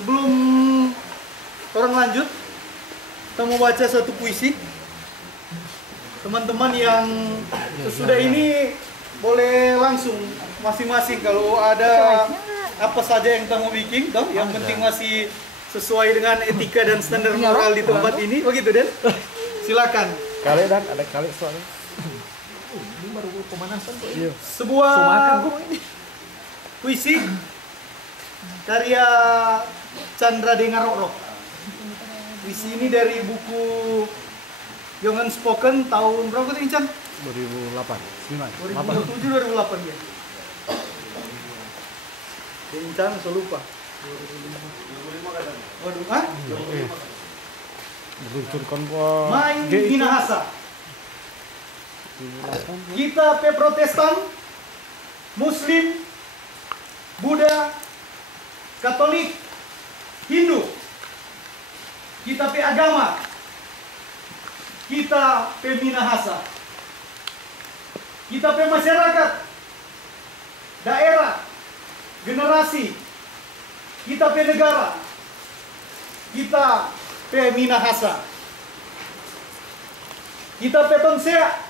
Sebelum orang lanjut, kita mau baca satu puisi. Teman-teman yang sesudah ini boleh langsung masing-masing kalau ada apa saja yang kita mau bikin, toh yang penting masih sesuai dengan etika dan standar moral di tempat ini, begitu Den? Silakan. Kali dan ada kali soalnya. Ini baru pemanasan kok. Iya. Sebuah puisi karya Chandra Dengaroro. Puisi ini dari buku Young Unspoken tahun berapa tadi Chan? 2008. 2007 2008 ya. Chan saya lupa. 2005 kadang. Waduh, ah? Meluncurkan Main Minahasa. Kita pe Protestan, Muslim, Buddha, Katolik, Hindu. Kita pe agama. Kita pe Minahasa. Kita pe masyarakat, daerah, generasi. Kita pe negara. Kita pe Minahasa. Kita pe tonsea,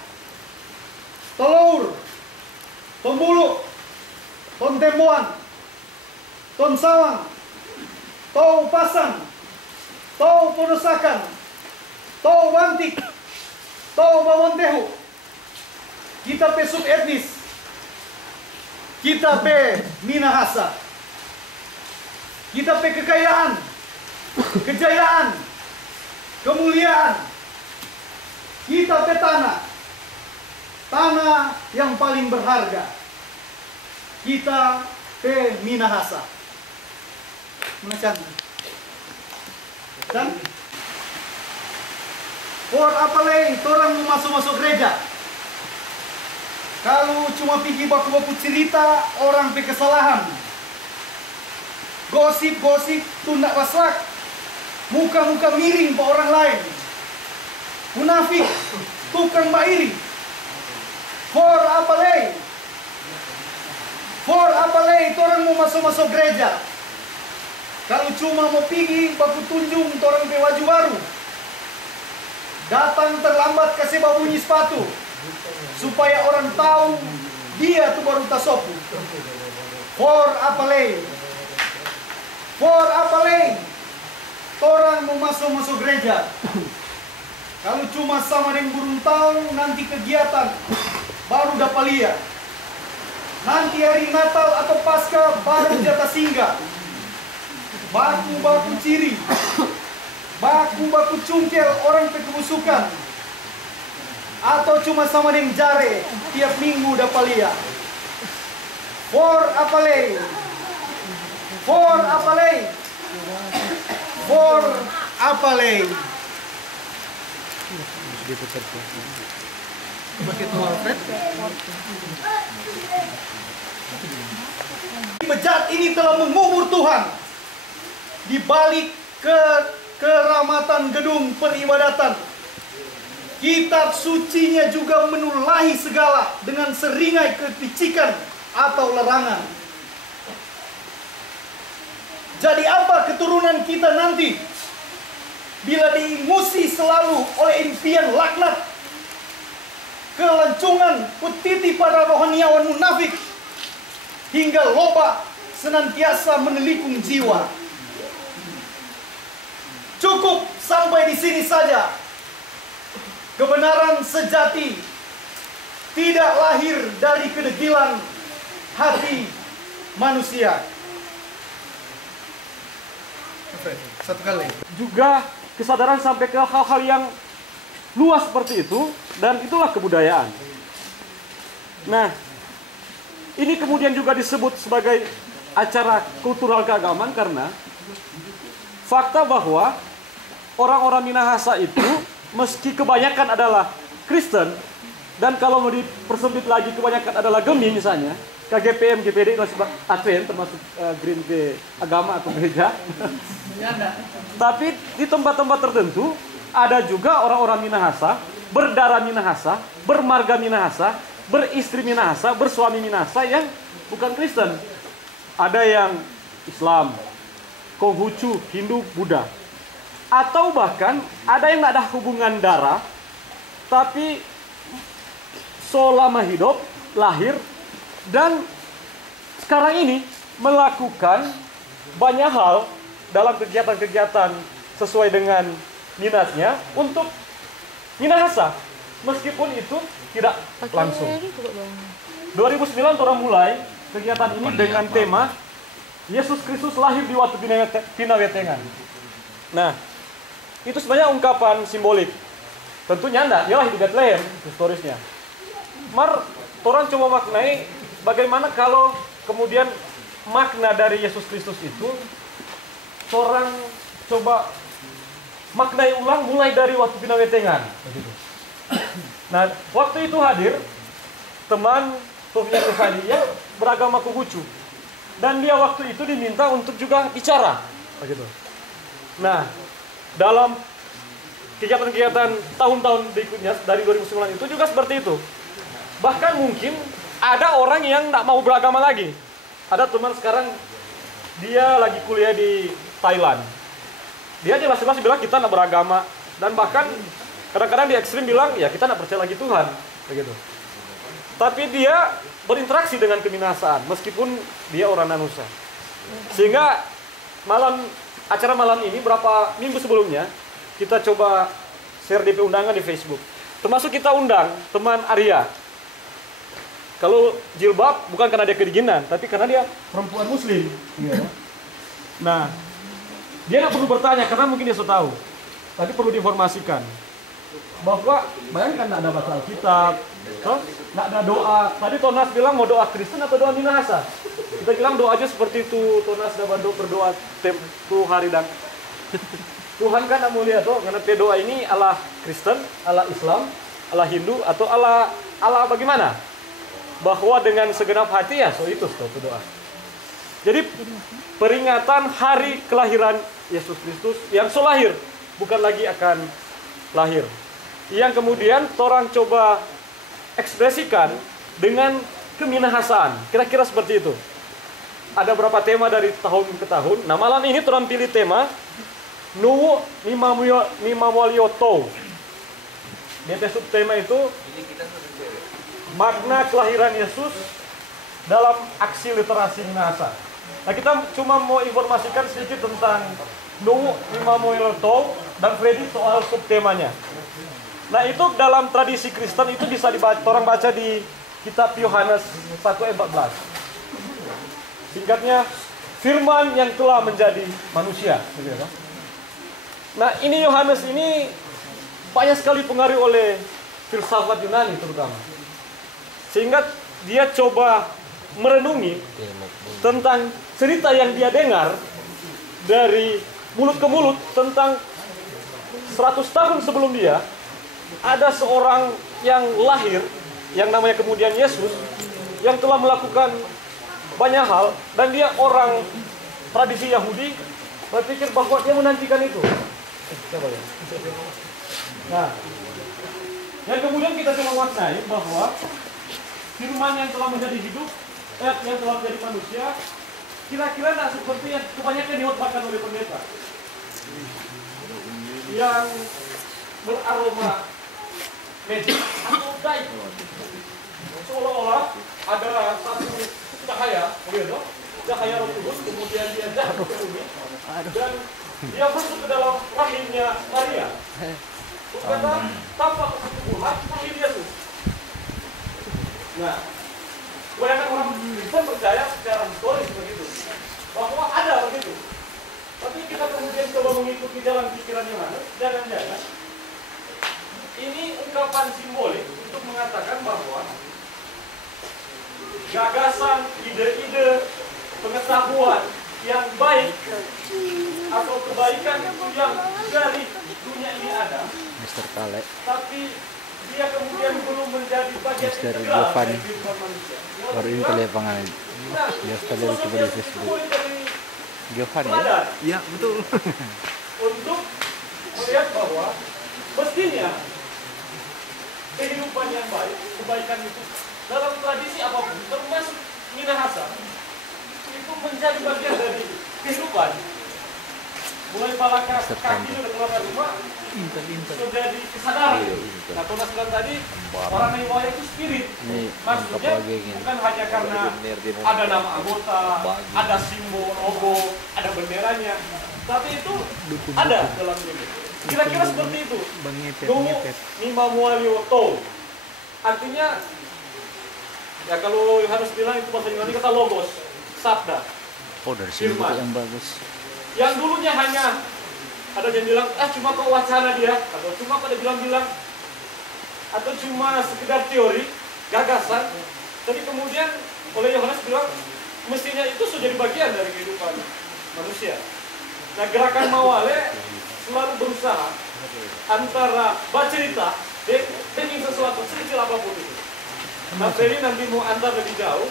tolour, tombulu, tontemboan, tonsawang, tau pasang, tau ponosakan, tau bantik, tau bawontehu. Kita pe subetnis. Kita pe Minahasa. Kita pe kekayaan, kejayaan, kemuliaan. Kita pe tanah. Tanah yang paling berharga. Kita pe Minahasa. Mana Chan? Por apa lagi orang mau masuk gereja? Kalau cuma pergi baku-baku cerita orang pe kesalahan, gosip-gosip tunda waslak, muka-muka miring ke orang lain, munafik, tukang bairing. For apa lagi? For apa lagi orang mau masuk gereja? Kalau cuma mau pergi baku tunjung orang pe baju baru, datang terlambat kasih bunyi sepatu, supaya orang tahu dia tuh baru tasopu. For apa lagi? For apa lagi? Orang mau masuk gereja. Kalau cuma sama dengan burung tahu nanti kegiatan baru dapat lihat. Nanti hari Natal atau Pasca baru jatah singgah. Baku-baku ciri, baku-baku cungkel orang kebusukan. Atau cuma sama dengan jare tiap minggu dapat lihat. For apa lagi? For apa lagi? For apa lagi? Bejat ini telah mengubur Tuhan di balik keramatan gedung peribadatan. Kitab sucinya juga menulahi segala dengan seringai kepicikan atau larangan. Jadi apa keturunan kita nanti bila diingusi selalu oleh impian laknat, kelancongan, petiti para rohaniawan munafik, hingga loba senantiasa menelikung jiwa. Cukup sampai di sini saja. Kebenaran sejati tidak lahir dari kedegilan hati manusia. Satu kali. Juga kesadaran sampai ke hal-hal yang luas seperti itu, dan itulah kebudayaan. Nah, ini kemudian juga disebut sebagai acara kultural keagamaan karena fakta bahwa orang-orang Minahasa itu meski kebanyakan adalah Kristen, dan kalau mau dipersempit lagi kebanyakan adalah Gemi misalnya, KGPM, GPD masih Advent termasuk Green ke agama atau gereja. Tapi di tempat-tempat tertentu ada juga orang-orang Minahasa, berdarah Minahasa, bermarga Minahasa, beristri Minahasa, bersuami Minahasa yang bukan Kristen. Ada yang Islam, Konghucu, Hindu, Buddha. Atau bahkan ada yang tidak ada hubungan darah, tapi selama hidup, lahir, dan sekarang ini melakukan banyak hal dalam kegiatan-kegiatan sesuai dengan minatnya untuk minahasa, meskipun itu tidak langsung. 2009 orang mulai kegiatan ini dengan tema Yesus Kristus lahir di waktu Pinawetengan. Nah, itu sebenarnya ungkapan simbolik. Tentunya enggak, dia lahir di Bethlehem, historisnya. Orang cuma maknai bagaimana kalau kemudian makna dari Yesus Kristus itu orang coba maknai ulang mulai dari waktu Pinawetengan. Nah, waktu itu hadir teman Sofia Kusadi yang beragama Konghucu. Dan dia waktu itu diminta untuk juga bicara. Begitu. Nah, dalam kegiatan-kegiatan tahun-tahun berikutnya dari 2009 itu juga seperti itu. Bahkan mungkin ada orang yang tidak mau beragama lagi. Ada teman sekarang, dia lagi kuliah di Thailand. Dia jelas-jelas bilang kita tidak beragama. Dan bahkan kadang-kadang di ekstrim bilang, ya kita tidak percaya lagi Tuhan. Begitu. Tapi dia berinteraksi dengan keminahasaan, meskipun dia orang Nanusa. Sehingga acara malam ini, berapa minggu sebelumnya, kita coba share DP undangan di Facebook. Termasuk kita undang teman Arya. Kalau jilbab bukan karena dia kedinginan, tapi karena dia perempuan muslim. Nah, dia nggak perlu bertanya karena mungkin dia sudah tahu. Tapi perlu diinformasikan bahwa bayangkan nggak ada baca Alkitab, nggak ada doa. Tadi Tonas bilang mau doa Kristen atau doa minahasa. Kita bilang doa aja seperti itu. Tonas dapat berdoa tuh hari dan Tuhan kan mau lihat tuh, karena doa ini Allah Kristen, Allah Islam, Allah Hindu atau Allah bagaimana? Bahwa dengan segenap hati ya, so itu doa. Jadi peringatan hari kelahiran Yesus Kristus yang so lahir, bukan lagi akan lahir. Yang kemudian orang coba ekspresikan dengan keminahasaan. Kira-kira seperti itu. Ada berapa tema dari tahun ke tahun. Nah, malam ini orang pilih tema Nuwu Mimamwalioto. DP subtema itu makna kelahiran Yesus dalam aksi literasi minahasa. Nah, kita cuma mau informasikan sedikit tentang Nuwu Mimamwalioto dan Freddy soal subtemanya. Nah, itu dalam tradisi Kristen itu bisa orang baca di kitab Yohanes 1:14. Singkatnya, firman yang telah menjadi manusia. Nah, ini Yohanes ini banyak sekali pengaruh oleh filsafat Yunani terutama. Sehingga dia coba merenungi tentang cerita yang dia dengar dari mulut ke mulut tentang 100 tahun sebelum dia, ada seorang yang lahir, yang namanya kemudian Yesus, yang telah melakukan banyak hal, dan dia orang tradisi Yahudi, berpikir bahwa dia menantikan itu. Nah, yang kemudian kita coba maknai bahwa firman yang telah menjadi hidup, yang telah menjadi manusia, kira-kira tidak seperti yang kebanyakan dihotbahkan oleh pendeta, yang beraroma magic atau dai, seolah-olah ada satu cahaya, begitu, cahaya Roh Kudus, kemudian dia jatuh ke bumi dan dia masuk ke dalam rahimnya Maria. Kata tanpa kesetubuhan rahim Yesus. Nah, kebanyakan orang Kristen percaya secara historis begitu, bahwa ada begitu. Tapi kita kemudian coba mengikuti jalan pikiran Yohanes, jangan-jangan ini ungkapan simbolik untuk mengatakan bahwa gagasan, ide-ide, pengetahuan yang baik atau kebaikan itu yang dari dunia ini ada, Mr. Kale, tapi dia kemudian belum menjadi bagian Mr. integral Giovanni, dari kehidupan manusia. baru ini kali pangalan. Dia sekali Sosok coba di yang Facebook. simbolik dari Giovanni, teladan ya betul. untuk melihat bahwa mestinya kehidupan yang baik, kebaikan itu dalam tradisi apapun, termasuk minahasa, itu menjadi bagian dari kehidupan mulai balaka kaki udah keluar dari rumah, sudah kesadaran. Nah, Tunas bilang tadi orang Niwaya itu spirit. Maksudnya bukan hanya karena ada nama anggota, ada simbol, logo, ada benderanya, tapi itu ada dalam diri. Kira-kira seperti itu. Domo Nima Mualioto. Artinya, ya kalau Yohanes bilang itu bahasa Yunani kata logos, sabda. Oh, dari sini Firman. yang bagus. Yang dulunya hanya ada yang bilang, cuma kok wacana dia, atau cuma pada bilang-bilang, atau cuma sekedar teori, gagasan. Tapi kemudian oleh Yohanes bilang, mestinya itu sudah jadi bagian dari kehidupan manusia. Nah, gerakan Mawale selalu berusaha antara bercerita, bikin sesuatu, sekecil apapun itu. Nah, Freddy nanti mau antar lebih jauh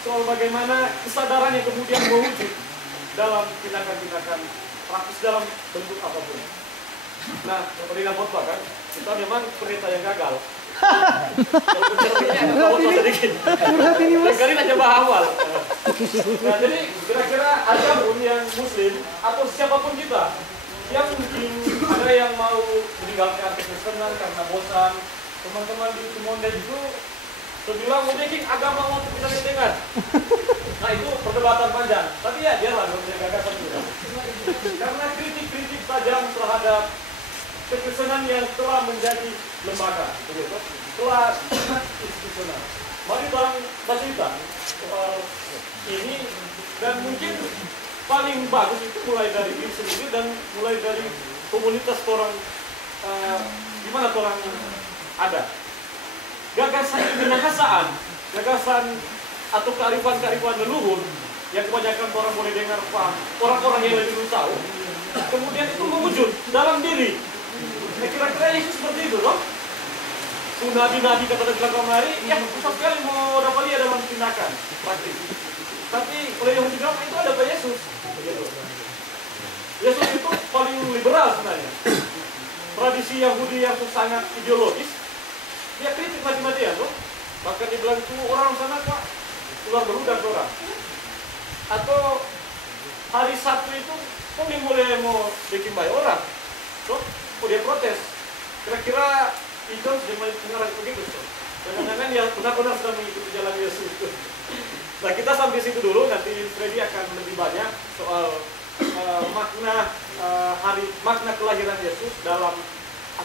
soal bagaimana kesadaran yang kemudian mewujud dalam tindakan-tindakan praktis dalam bentuk apapun. Nah, seperti khotbah kan, kita memang pendeta yang gagal. Kalau bercerita khotbah sedikit. Kali aja bah awal. Nah, jadi kira-kira ada pun yang Muslim atau siapapun kita yang mungkin ada yang mau meninggalkan kekristenan karena bosan. Teman-teman di Tumonde itu bilang mau bikin agama untuk kita dengar. Nah, itu perdebatan panjang. Tapi ya biarlah menurut saya gagasan juga. Karena kritik-kritik tajam terhadap kekristenan yang telah menjadi lembaga, begitu, telah institusional. Mari barang bercerita soal ini, dan mungkin paling bagus itu mulai dari diri sendiri dan mulai dari komunitas orang di mana orang ada. Gagasan kebinasaan, gagasan atau kearifan-kearifan leluhur yang kebanyakan orang boleh dengar, orang-orang yang lebih dulu tahu, kemudian itu mewujud dalam diri. Nah, kira-kira Yesus seperti itu loh. Nabi-nabi kata bilang kemarin, ya susah sekali mau dapat lihat dalam tindakan praktis. Tapi oleh yang bilang itu ada Pak Yesus. Begitu. Yesus itu paling liberal sebenarnya. Tradisi Yahudi yang sangat ideologis, dia kritik mati-matian loh. Bahkan dibilang itu orang sana kok keluar beludak orang. Atau hari Sabtu itu kok mulai mau bikin baik orang. So, dia protes. Kira-kira itu sudah mengarah begitu. Jangan-jangan ya benar-benar sudah mengikuti jalan Yesus. Nah, kita sampai situ dulu. Nanti Freddy akan lebih banyak soal makna kelahiran Yesus dalam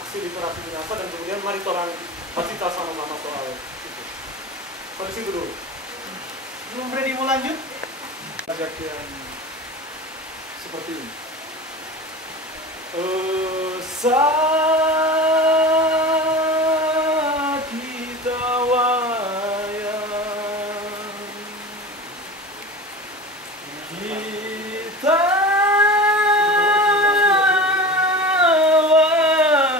aksi literasi binasa, dan kemudian mari orang kita sama-sama soal itu. Sampai situ dulu. Belum Freddy mau lanjut? Agak yang seperti ini. Kita wayang, kita wayang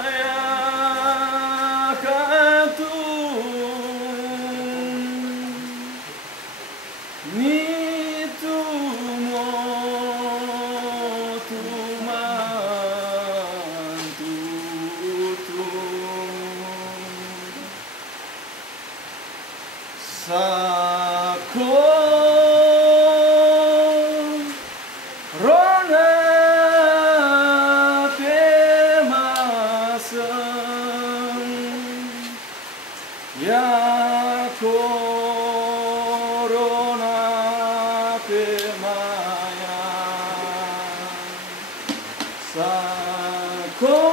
katun nitu mo Sako rona pemasan ya corona pemaya Sako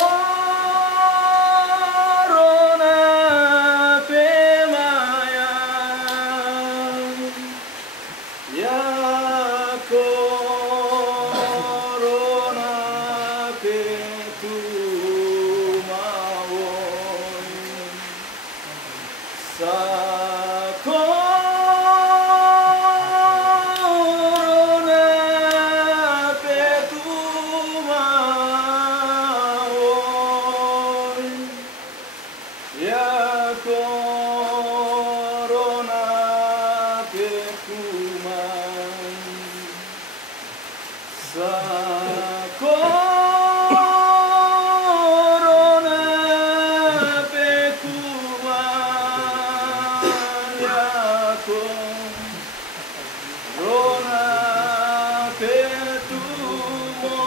Rona petumo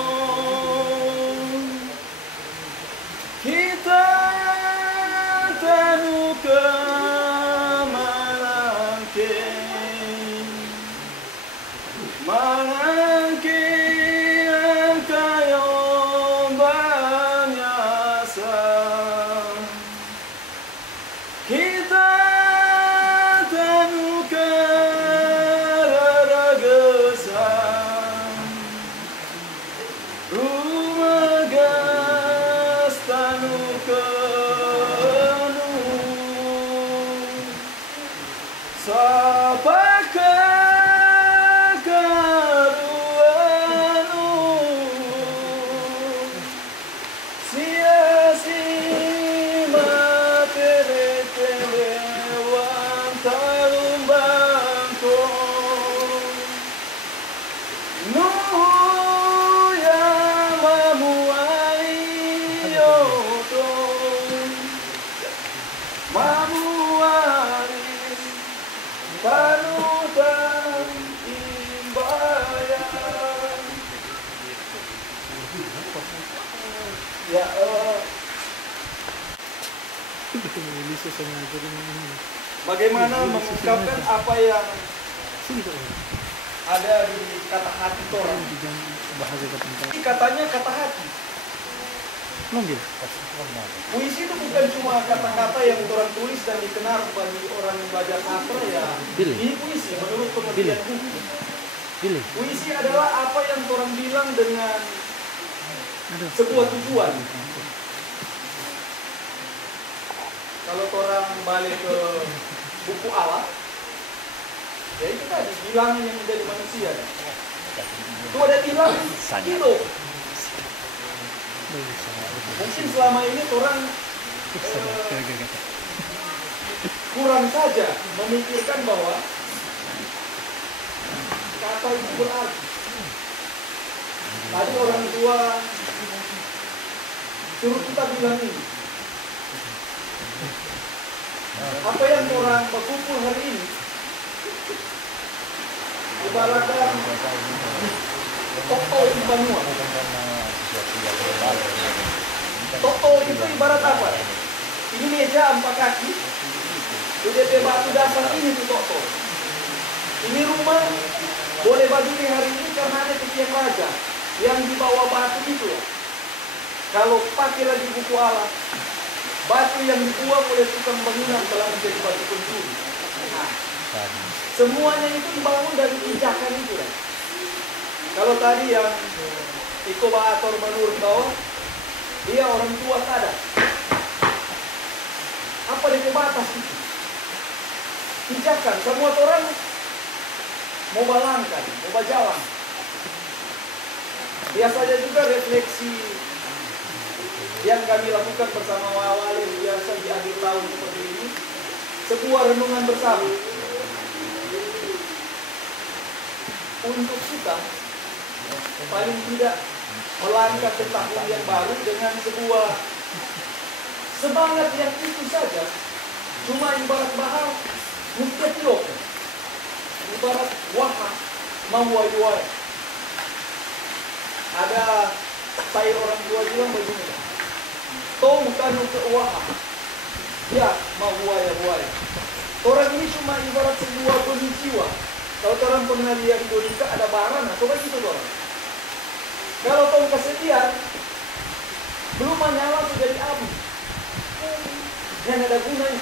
Malangkian kayo banyasa kita tanuka raragesan rumagas tanuka Ya bagaimana mengungkapkan apa yang ada di kata hati Torah? Katanya kata hati. Puisi itu bukan cuma kata-kata yang orang tulis dan dikenal bagi orang yang belajar sastra ya. Ini puisi menurut pengertian hukum. Puisi adalah apa yang orang bilang dengan sebuah tujuan. Kalau orang balik ke buku Allah, ya itu tadi bilangan yang menjadi manusia. Itu ada bilang hidup. Mungkin selama ini orang kurang saja memikirkan bahwa kata itu berarti. Tadi orang tua suruh kita bilang ini. Apa yang orang berkumpul hari ini ibaratkan toko di Banua. Toko itu ibarat apa? Ini meja 4 kaki. UDP batu dasar ini tuh toko. Ini rumah boleh berdiri hari ini karena ada kecian raja yang di bawah batu itu. Kalau pakai lagi buku Allah, batu yang dibuang oleh tukang bangunan telah menjadi batu pencuri. Nah, semuanya itu dibangun dari pijakan itu. Kalau tadi yang Iko Baator menurut kau, dia orang tua sadar. Apa di batas itu? Pijakan, semua orang mau balangkan, mau berjalan. Biasanya juga refleksi yang kami lakukan bersama wali biasa di akhir tahun seperti ini, sebuah renungan bersama untuk kita paling tidak melangkah ke tahun yang baru dengan sebuah semangat yang itu saja, cuma ibarat bahal mungkin ibarat wahah mawai-wai. Ada saya orang tua bilang begini, tong kanu ke wahah ya mawai-wai. Orang ini cuma ibarat sebuah benih jiwa. Kalau orang pernah lihat Indonesia ada barana, coba gitu orang. Kalau tong kesedihan belum menyala sudah jadi api, yang ada gunanya.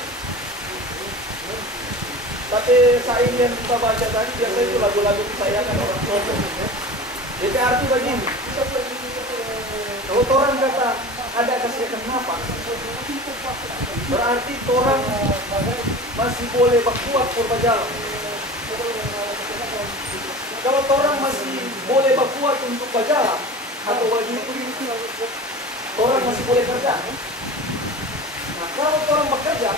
Tapi sair yang kita baca tadi biasanya itu lagu-lagu kesayangan orang tua. Jadi arti begini, kalau orang kata ada kesekan nafas, berarti orang masih boleh berkuat berjalan. Kalau orang masih boleh berkuat untuk berjalan atau begitu, orang masih boleh kerja. Nah, kalau orang bekerja,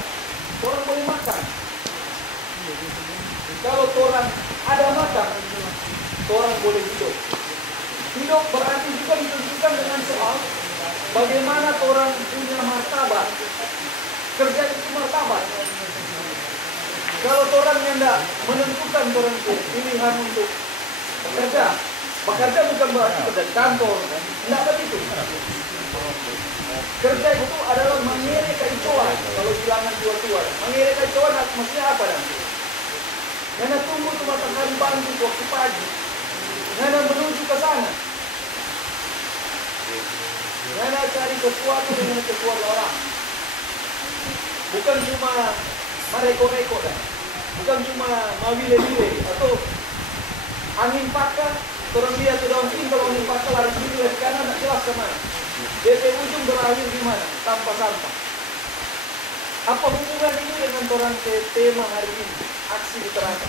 orang boleh makan. Kalau orang ada makan, orang boleh hidup. Hidup berarti juga ditunjukkan dengan soal bagaimana orang punya martabat. Kerja itu martabat. Kalau orang yang tidak menentukan orang itu pilihan untuk bekerja, bekerja bukan berarti kerja di kantor, tidak begitu. Kerja itu adalah mengiring kehidupan. Kalau bilangan tua-tua, mengiring kehidupan maksudnya apa nanti? Karena tunggu tuh matahari bangun waktu pagi, sesuatu dengan sesuatu orang. Bukan cuma mereko-reko dah. Bukan cuma mawile-wile atau angin pakar. Orang lihat ke daun pintu angin pakar lari kiri lari kanan tak jelas kemana. DP ujung berakhir di mana? Tanpa sampah. Apa hubungan ini dengan orang tema hari ini? Aksi literasi.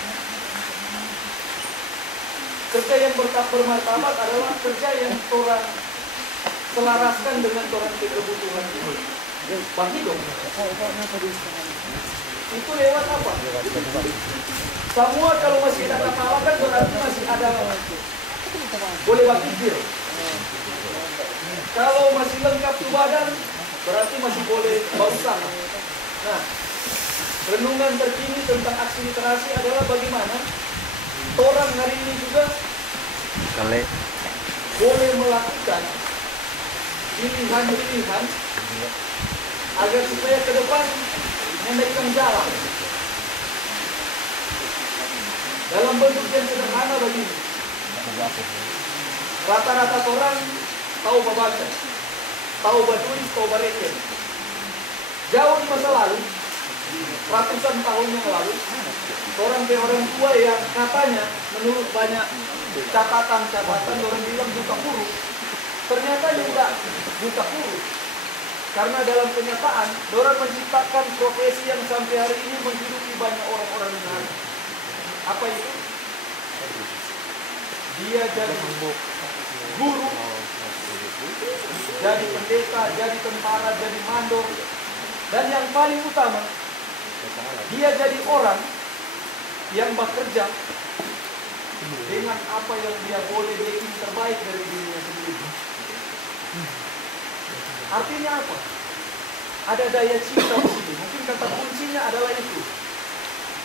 Kerja yang bermartabat adalah kerja yang orang selaraskan dengan orang kebutuhan ini. Bagi dong. Itu lewat apa? Semua kalau masih ada kepala kan berarti masih ada boleh berpikir. Kalau masih lengkap tuh badan berarti masih boleh berusaha. Nah, renungan terkini tentang aksi literasi adalah bagaimana orang hari ini juga boleh melakukan pilihan-pilihan agar supaya ke depan menaikkan jalan dalam bentuk yang sederhana begini. Rata-rata orang tahu membaca, tahu bertulis, tahu bereken. Jauh di masa lalu, ratusan tahun yang lalu, orang tua yang katanya menurut banyak catatan orang bilang buta huruf, ternyata juga buta huruf. Karena dalam kenyataan, orang menciptakan profesi yang sampai hari ini menghidupi banyak orang-orang di sana. Apa itu? Dia jadi guru, jadi pendeta, jadi tentara, jadi mandor, dan yang paling utama, dia jadi orang yang bekerja dengan apa yang dia boleh bikin terbaik dari dirinya sendiri. Artinya apa? Ada daya cipta di sini. Mungkin kata kuncinya adalah itu.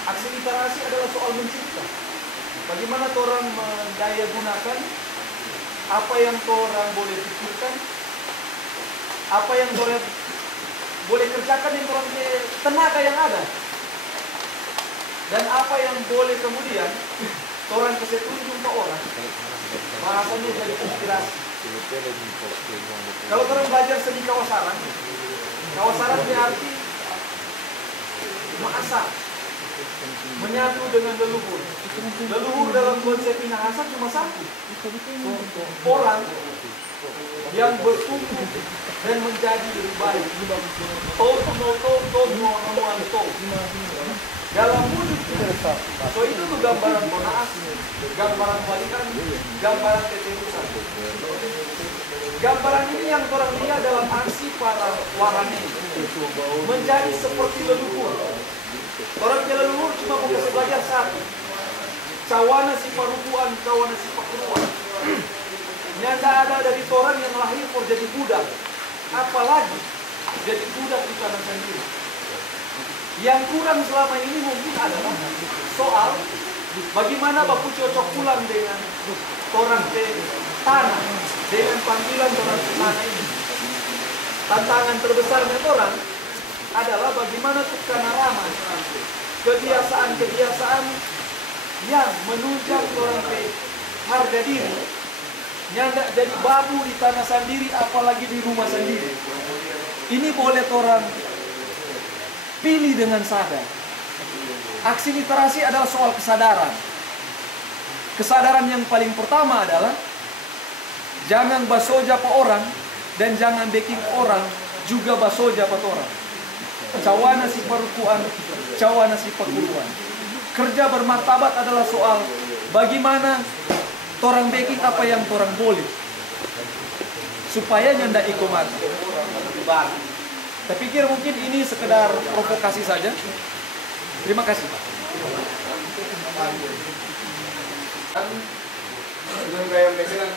Aksi literasi adalah soal mencipta. Bagaimana orang mendaya gunakan apa yang orang boleh pikirkan, apa yang orang boleh kerjakan yang orang tenaga yang ada, dan apa yang boleh kemudian orang kasih tunjuk ke orang. Bahasanya jadi inspirasi. Kalau orang belajar seni kawasaran berarti maasar, menyatu dengan leluhur. Leluhur dalam konsep Minahasa cuma satu, orang yang bertumbuh dan menjadi lebih baik. Dalam wujud so itu tuh gambaran monaas, gambaran walikan, gambaran keterusan. Gambaran ini yang orang lihat dalam aksi para warani menjadi seperti leluhur. Orang ke leluhur cuma mau belajar satu, cawana si parupuan, cawana si pakuruan. Nyata ada dari orang yang lahir for jadi budak, apalagi jadi budak di tanah sendiri. Yang kurang selama ini mungkin adalah soal bagaimana baku cocok pulang dengan orang ke tanah, dengan panggilan orang ke tanah ini. Tantangan terbesarnya orang adalah bagaimana kekanaraman, kebiasaan-kebiasaan yang menunjang orang ke harga diri, nyandak jadi babu di tanah sendiri, apalagi di rumah sendiri. Ini boleh orang pilih dengan sadar. Aksi literasi adalah soal kesadaran. Kesadaran yang paling pertama adalah jangan basoja pa orang dan jangan bikin orang juga basoja pa orang. Cawana si parukuan, cawana si pakuluan. Kerja bermartabat adalah soal bagaimana orang bikin apa yang orang boleh supaya nyanda iko mati. Saya pikir mungkin ini sekedar provokasi saja. Terima kasih. Dengan gaya presiden,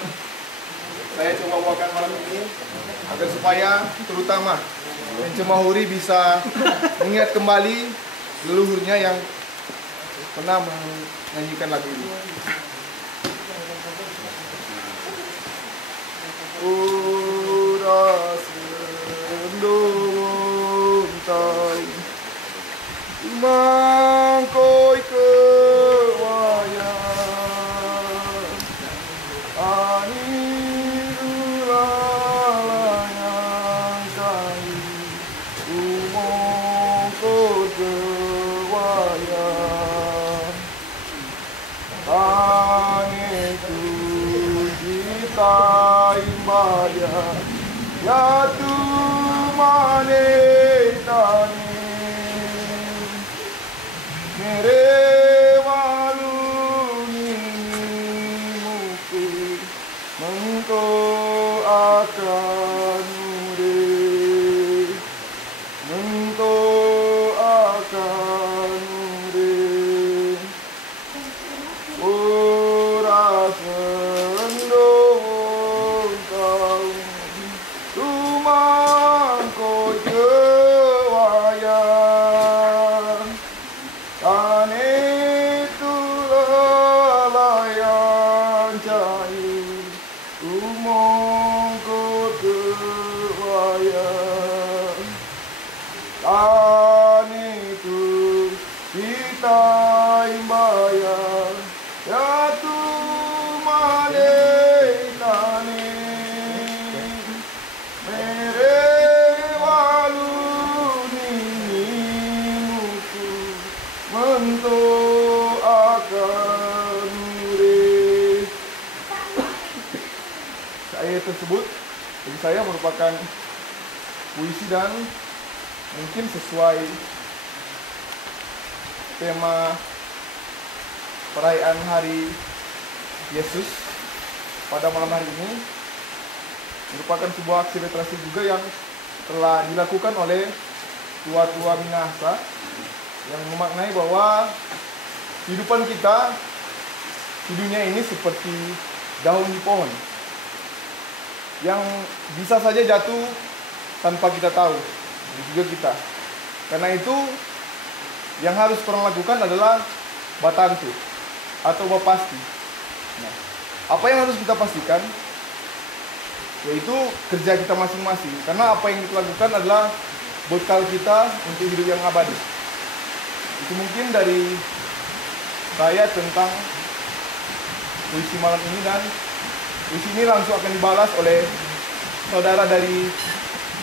saya coba bawakan malam ini agar supaya terutama Pencemahuri bisa mengingat kembali leluhurnya yang pernah menyanyikan lagu ini. Ura sendung tai mangkoi kewayan ani ulalaya taimbaya ya tu mane tani mere waluni muku mengko akan ure mengko akan ure ora sendo kau tumangko jewaya tane tulalayan cai tumangko jewaya tane tu kita imbaya ya tu mane tane mere waluni muku mento akan ure. Ayat tersebut bagi saya merupakan puisi dan mungkin sesuai tema perayaan hari Yesus pada malam hari ini, merupakan sebuah aksi literasi juga yang telah dilakukan oleh tua-tua Minahasa yang memaknai bahwa kehidupan kita di dunia ini seperti daun di pohon yang bisa saja jatuh tanpa kita tahu, juga kita. Karena itu yang harus orang lakukan adalah batantu atau bapasti. Nah, apa yang harus kita pastikan? Yaitu kerja kita masing-masing. Karena apa yang kita lakukan adalah bekal kita untuk hidup yang abadi. Itu mungkin dari saya tentang puisi malam ini, dan puisi ini langsung akan dibalas oleh saudara dari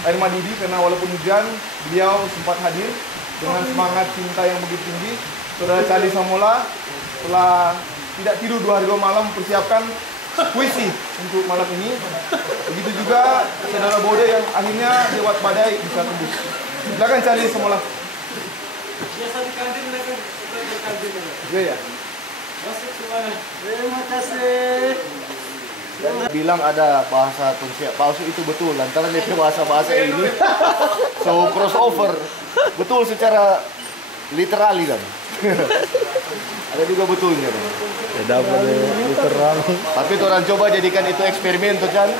Air Madidi, karena walaupun hujan, beliau sempat hadir dengan semangat cinta yang begitu tinggi. Saudara Cali Samola telah tidak tidur 2 hari 2 malam mempersiapkan puisi untuk malam ini. Begitu juga saudara Bode yang akhirnya lewat badai bisa tembus. Silakan Cali Samola. Biasa di kantin mereka di kantin. Iya ya. Masuk semuanya. Terima kasih. Bilang ada bahasa Tunisia palsu itu betul, lantaran dia bahasa ini so crossover betul secara literally kan. Ada juga betulnya kan? Beda pada literal. Tapi orang coba jadikan itu eksperimen tuh kan,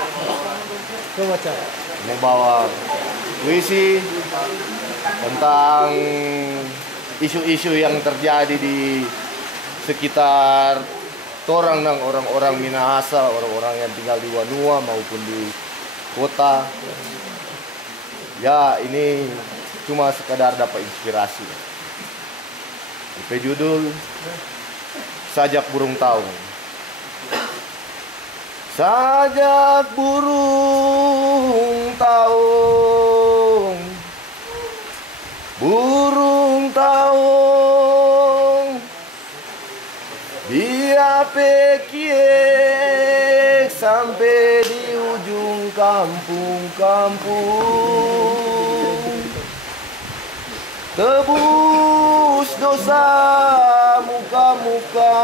Coba cara. membawa puisi tentang isu-isu yang terjadi di sekitar orang dan orang-orang Minahasa, orang-orang yang tinggal di Wanua maupun di kota. Ya, ini cuma sekadar dapat inspirasi. Judul Sajak Burung Taung. Sajak burung taung, burung taung, dia pekiek sampai di ujung kampung-kampung. Tebus dosa muka-muka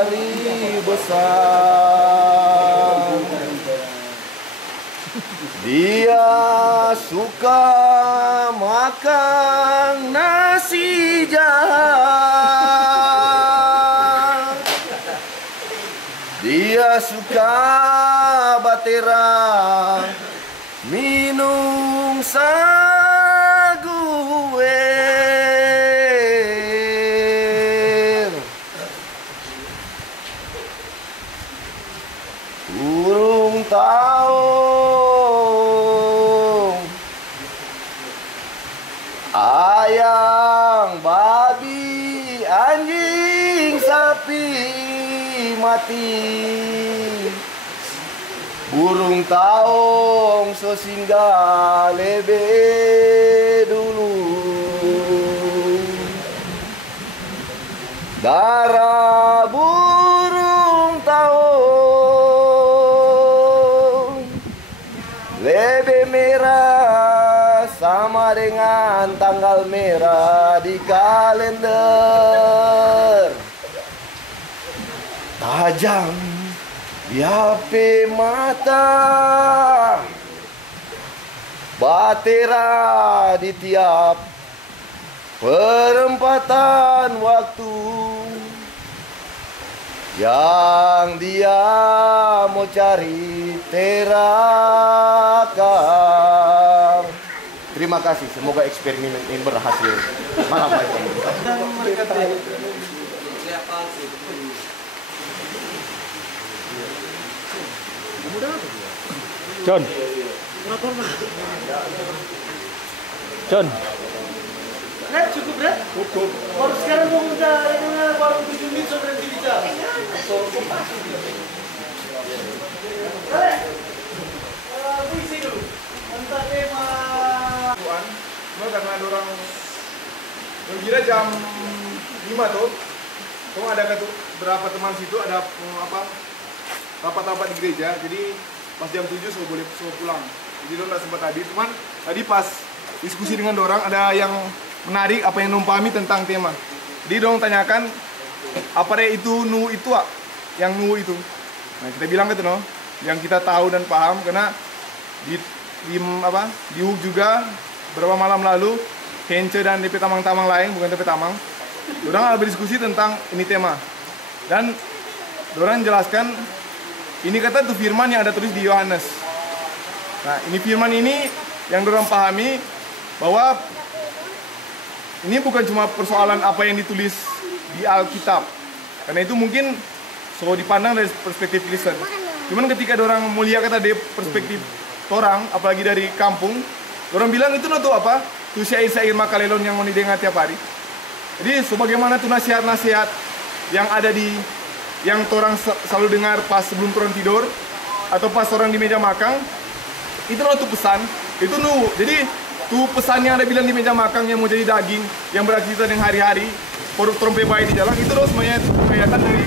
hari besar. Dia suka makan nasi jahat. Dia suka batera minum sagu wer. Burung taung, ayam, babi, anjing, sapi mati. Burung taung sesinggah lebih dulu. Darah burung taung BB merah sama dengan tanggal merah di kalender. Tajam di HP mata, batera di tiap perempatan waktu. Yang dia mau cari terakan. Terima kasih, semoga eksperimen ini berhasil. Malam baik. John. John. Red, cukup Red? Cukup. Baru sekarang mau baru 7 menit sudah berhenti bicara. Puisi dulu. Tentang tema Cuma karena ada orang kira jam 5 tuh, cuma ada berapa teman situ ada rapat-rapat di gereja, jadi pas jam 7 saya boleh pulang. Jadi dong nggak sempat tadi, cuman tadi pas diskusi dengan orang ada yang menarik apa yang dong pahami tentang tema. Jadi dong tanyakan apa itu nu itu yang nu itu. Nah kita bilang gitu no, yang kita tahu dan paham karena di HUK juga beberapa malam lalu Hence dan DP Tamang-Tamang lain, bukan DP Tamang, orang ada berdiskusi tentang ini tema. Dan orang jelaskan ini kata itu firman yang ada tulis di Yohanes. Nah ini firman ini yang orang pahami bahwa ini bukan cuma persoalan apa yang ditulis di Alkitab, karena itu mungkin dipandang dari perspektif Kristen. Cuman ketika orang mulia kata dari perspektif orang, apalagi dari kampung, orang bilang itu tuh apa? Tuh syair-syair Makalelon yang mau didengar tiap hari. Jadi sebagaimana tuh nasihat-nasihat yang ada yang orang selalu dengar pas sebelum orang tidur atau pas orang di meja makan, itu tuh pesan, itu nu. Jadi tuh pesan yang ada bilang di meja makan yang mau jadi daging, yang beraktivitas dengan hari-hari, produk trompe bayi di jalan, itu loh semuanya kelihatan dari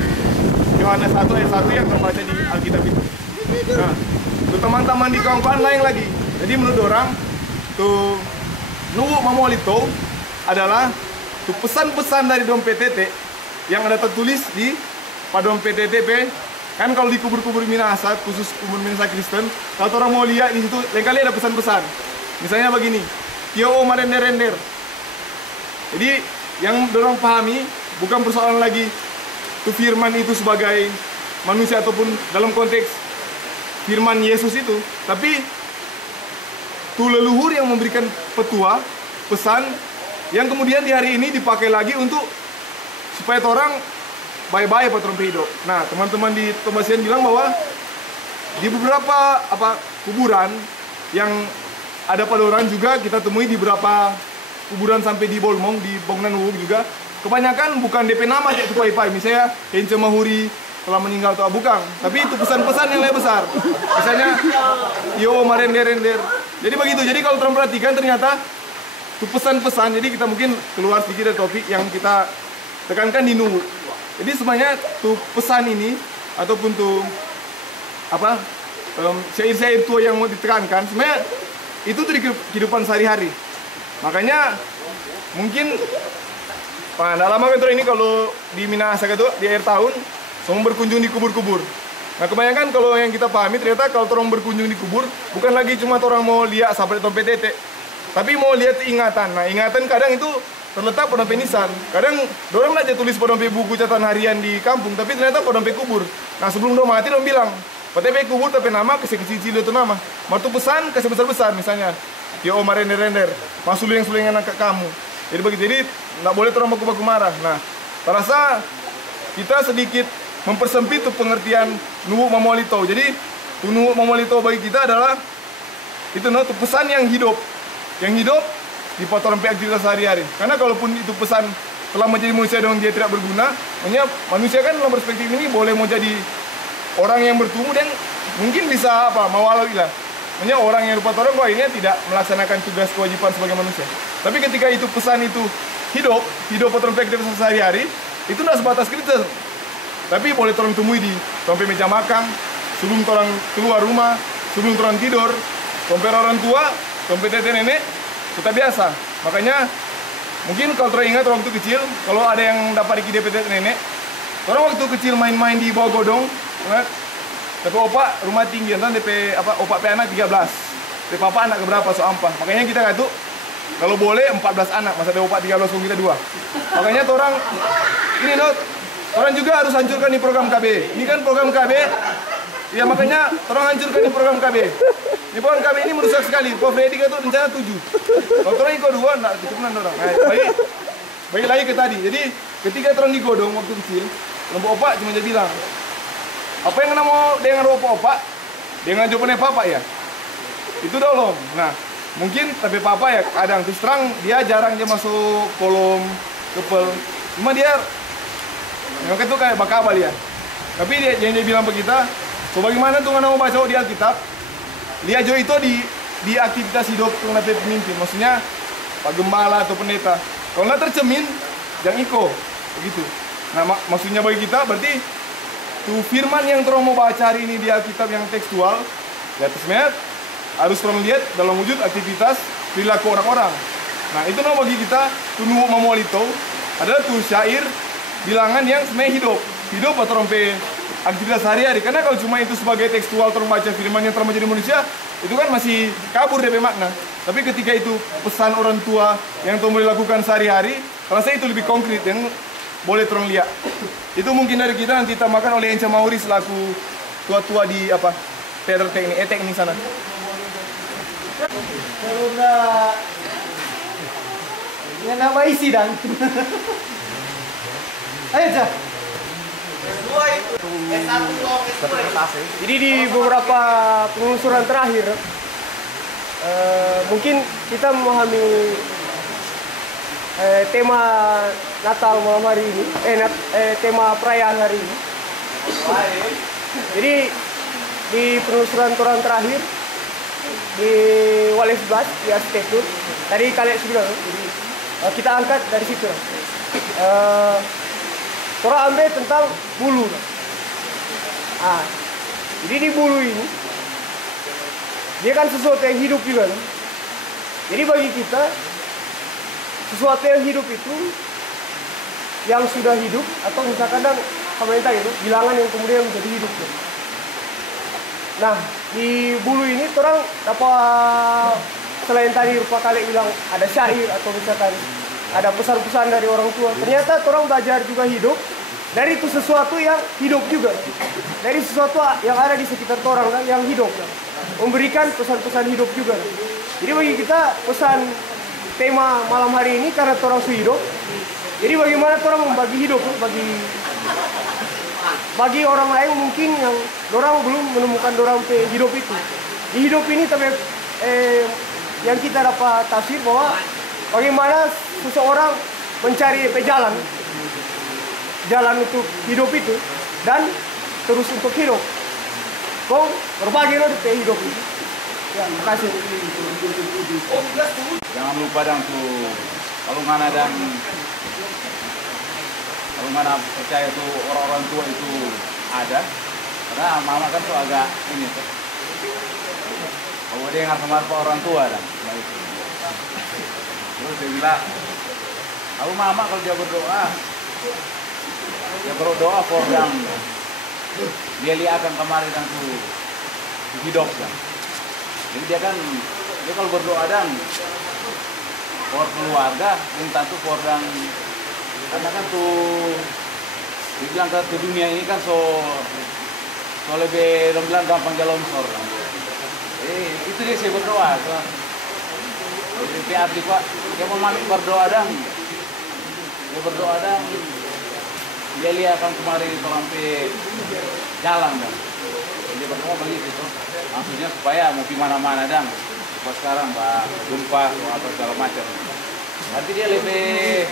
Yohanes 1 ayat 1 yang terbaca di Alkitab itu. Nah, tuh teman-teman di kawan-kawan lain lagi. Jadi menurut orang, tuh Nuwu Mamolito adalah tuh pesan-pesan dari Dom PTT yang ada tertulis di Padom PTTP. Kan kalau di kubur-kubur Minahasa, khusus kubur Minahasa Kristen, kalau orang mau lihat di situ, lain kali ada pesan-pesan. Misalnya begini, Tio marender-render. Jadi yang dorong pahami bukan persoalan lagi tuh firman itu sebagai manusia ataupun dalam konteks firman Yesus itu, tapi tuh leluhur yang memberikan petua, pesan yang kemudian di hari ini dipakai lagi untuk supaya orang bye-bye patron hidup. Nah, teman-teman di Tomasian bilang bahwa di beberapa kuburan yang ada pada orang juga kita temui di beberapa kuburan sampai di Bolmong, di bangunan Wuh juga, kebanyakan bukan DP nama kayak tupai-pai, misalnya Hence Mahuri telah meninggal atau bukan, tapi itu pesan-pesan yang lebih besar. Misalnya yo marender-render. Jadi begitu. Jadi kalau teman perhatikan ternyata itu pesan-pesan. Jadi kita mungkin keluar sedikit dari topik yang kita tekankan di Nuhu. Jadi sebenarnya tuh pesan ini ataupun tuh syair-syair tua yang mau ditekankan sebenarnya itu tuh di kehidupan sehari-hari. Makanya mungkin dalam metode ini kalau di Minahasa itu di akhir tahun semua berkunjung di kubur-kubur. Nah kebanyakan kalau yang kita pahami ternyata kalau orang berkunjung di kubur bukan lagi cuma orang mau lihat sampai dompet tete, tapi mau lihat ingatan. Nah ingatan kadang itu terletak pada penisan. Kadang dorang aja tulis pada buku catatan harian di kampung, tapi ternyata pada kubur. Nah sebelum dia mati dia bilang, "Pada kubur tapi nama kecil-kecil itu nama." Martu pesan kasih besar-besar misalnya, "Yo marender-render, masuk yang sulingan anak kamu." Jadi begitu. Jadi nggak boleh orang baku-baku marah. Nah, terasa kita sedikit mempersempit tuh pengertian Nuwu Mamolito. Jadi Nuwu Mamolito bagi kita adalah itu tuh pesan yang hidup di potoran aktivitas sehari-hari. Karena kalaupun itu pesan telah menjadi manusia dan dia tidak berguna, makanya manusia kan dalam perspektif ini boleh mau jadi orang yang bertumbuh dan mungkin bisa mawalawi lah. Makanya orang yang rupa orang ini tidak melaksanakan tugas kewajiban sebagai manusia. Tapi ketika itu pesan itu hidup potoran aktivitas sehari-hari, itu tidak sebatas Kristen. Tapi boleh orang temui di sampai meja makan, sebelum orang keluar rumah, sebelum orang tidur, Compare orang tua, compare tete nenek, sudah biasa. Makanya mungkin kalau teringat waktu kecil, kalau ada yang dapat di DP tete nenek, orang waktu kecil main-main di bawah godong, ingat? Tapi opa rumah tinggi, kan DP apa? Opa pe anak 13, DP papa anak keberapa so ampah. Makanya kita kata kalau boleh 14 anak, masa ada opa 13 pun kita 2. Makanya orang ini orang juga harus hancurkan di program KB. Ini kan program KB. Ya makanya orang hancurkan di program KB. Di program KB ini merusak sekali. Prof Freddy itu rencana 7. Kalau orang ikut 2, enggak keturunan orang. Nah, baik lagi ke tadi. Jadi ketika orang digodong waktu kecil, kelompok opak cuma dia bilang, apa yang mau dengan opak? Dengan jawabannya papa ya. Itu dong. Nah, mungkin tapi papa ya kadang terus terang dia jarang dia masuk kolom kepel. Cuma dia yang itu kayak bakabal ya. Tapi dia bilang ke kita, so bagaimana tuh nggak mau baca di Alkitab? Lihat jo itu di aktivitas hidup tuh nanti pemimpin. Maksudnya Pak Gembala atau pendeta. Kalau nggak tercemin, jangan iko, begitu. Nah maksudnya bagi kita berarti tuh firman yang terus mau baca hari ini di Alkitab yang tekstual, ya sebenarnya harus terus lihat dalam wujud aktivitas perilaku orang-orang. Nah itu bagi kita tuh memoli itu adalah tuh syair bilangan yang sebenarnya hidup atau rompe aktivitas sehari-hari. Karena kalau cuma itu sebagai tekstual terbaca firman yang terbaca di manusia, itu kan masih kabur dari makna. Tapi ketika itu pesan orang tua yang boleh lakukan sehari-hari, rasa itu lebih konkret yang boleh terong lihat. Itu mungkin dari kita nanti ditambahkan oleh Enca Mauri selaku tua-tua di apa teater teknik sana. Kalau nggak ya nama isi dan. Ayo Cah. Jadi di beberapa penelusuran terakhir, mungkin kita memahami tema Natal malam hari ini, tema perayaan hari ini. Jadi di penelusuran Turan terakhir di Walisbat di arsitektur, tadi kalian sudah, jadi kita angkat dari situ. Orang ambil tentang bulu. Jadi di bulu ini dia kan sesuatu yang hidup juga. Jadi bagi kita sesuatu yang hidup itu yang sudah hidup atau misalkan pemerintah itu bilangan yang kemudian menjadi hidup. Nah di bulu ini orang dapat selain tadi rupa kali bilang ada syair atau misalkan ada pesan-pesan dari orang tua. Ternyata orang belajar juga hidup dari itu sesuatu yang hidup juga. Dari sesuatu yang ada di sekitar orang kan yang hidup. Memberikan pesan-pesan hidup juga. Jadi bagi kita pesan tema malam hari ini karena orang hidup. Jadi bagaimana orang membagi hidup bagi orang lain mungkin yang orang belum menemukan orang hidup itu. Di hidup ini tapi yang kita dapat tafsir bahwa bagaimana seseorang mencari jalan untuk hidup itu dan terus untuk hidup. Kau berbagi di hidup itu. Ya, terima kasih. Jangan lupa tuh kalau mana percaya tuh orang-orang tua itu ada. Karena mama kan tuh agak ini tuh. Kalau dia dengar sama orang tua dan baik. Terus dia bilang, aku mama kalau dia berdoa for yang dia lihatkan kemarin dan tuh hidup kan. Jadi dia kalau berdoa dan for keluarga, minta tuh for yang karena kan tuh dibilang ke dunia ini kan so lebih bilang gampang longsor kan. Itu dia saya berdoa. Jadi arti Pak, dia mau mami berdoa dan dia lihat kan kemarin itu sampai jalan dan dia berdoa begitu. Maksudnya supaya mau di mana-mana dan buat sekarang Pak gempa atau segala macam. Nanti dia lebih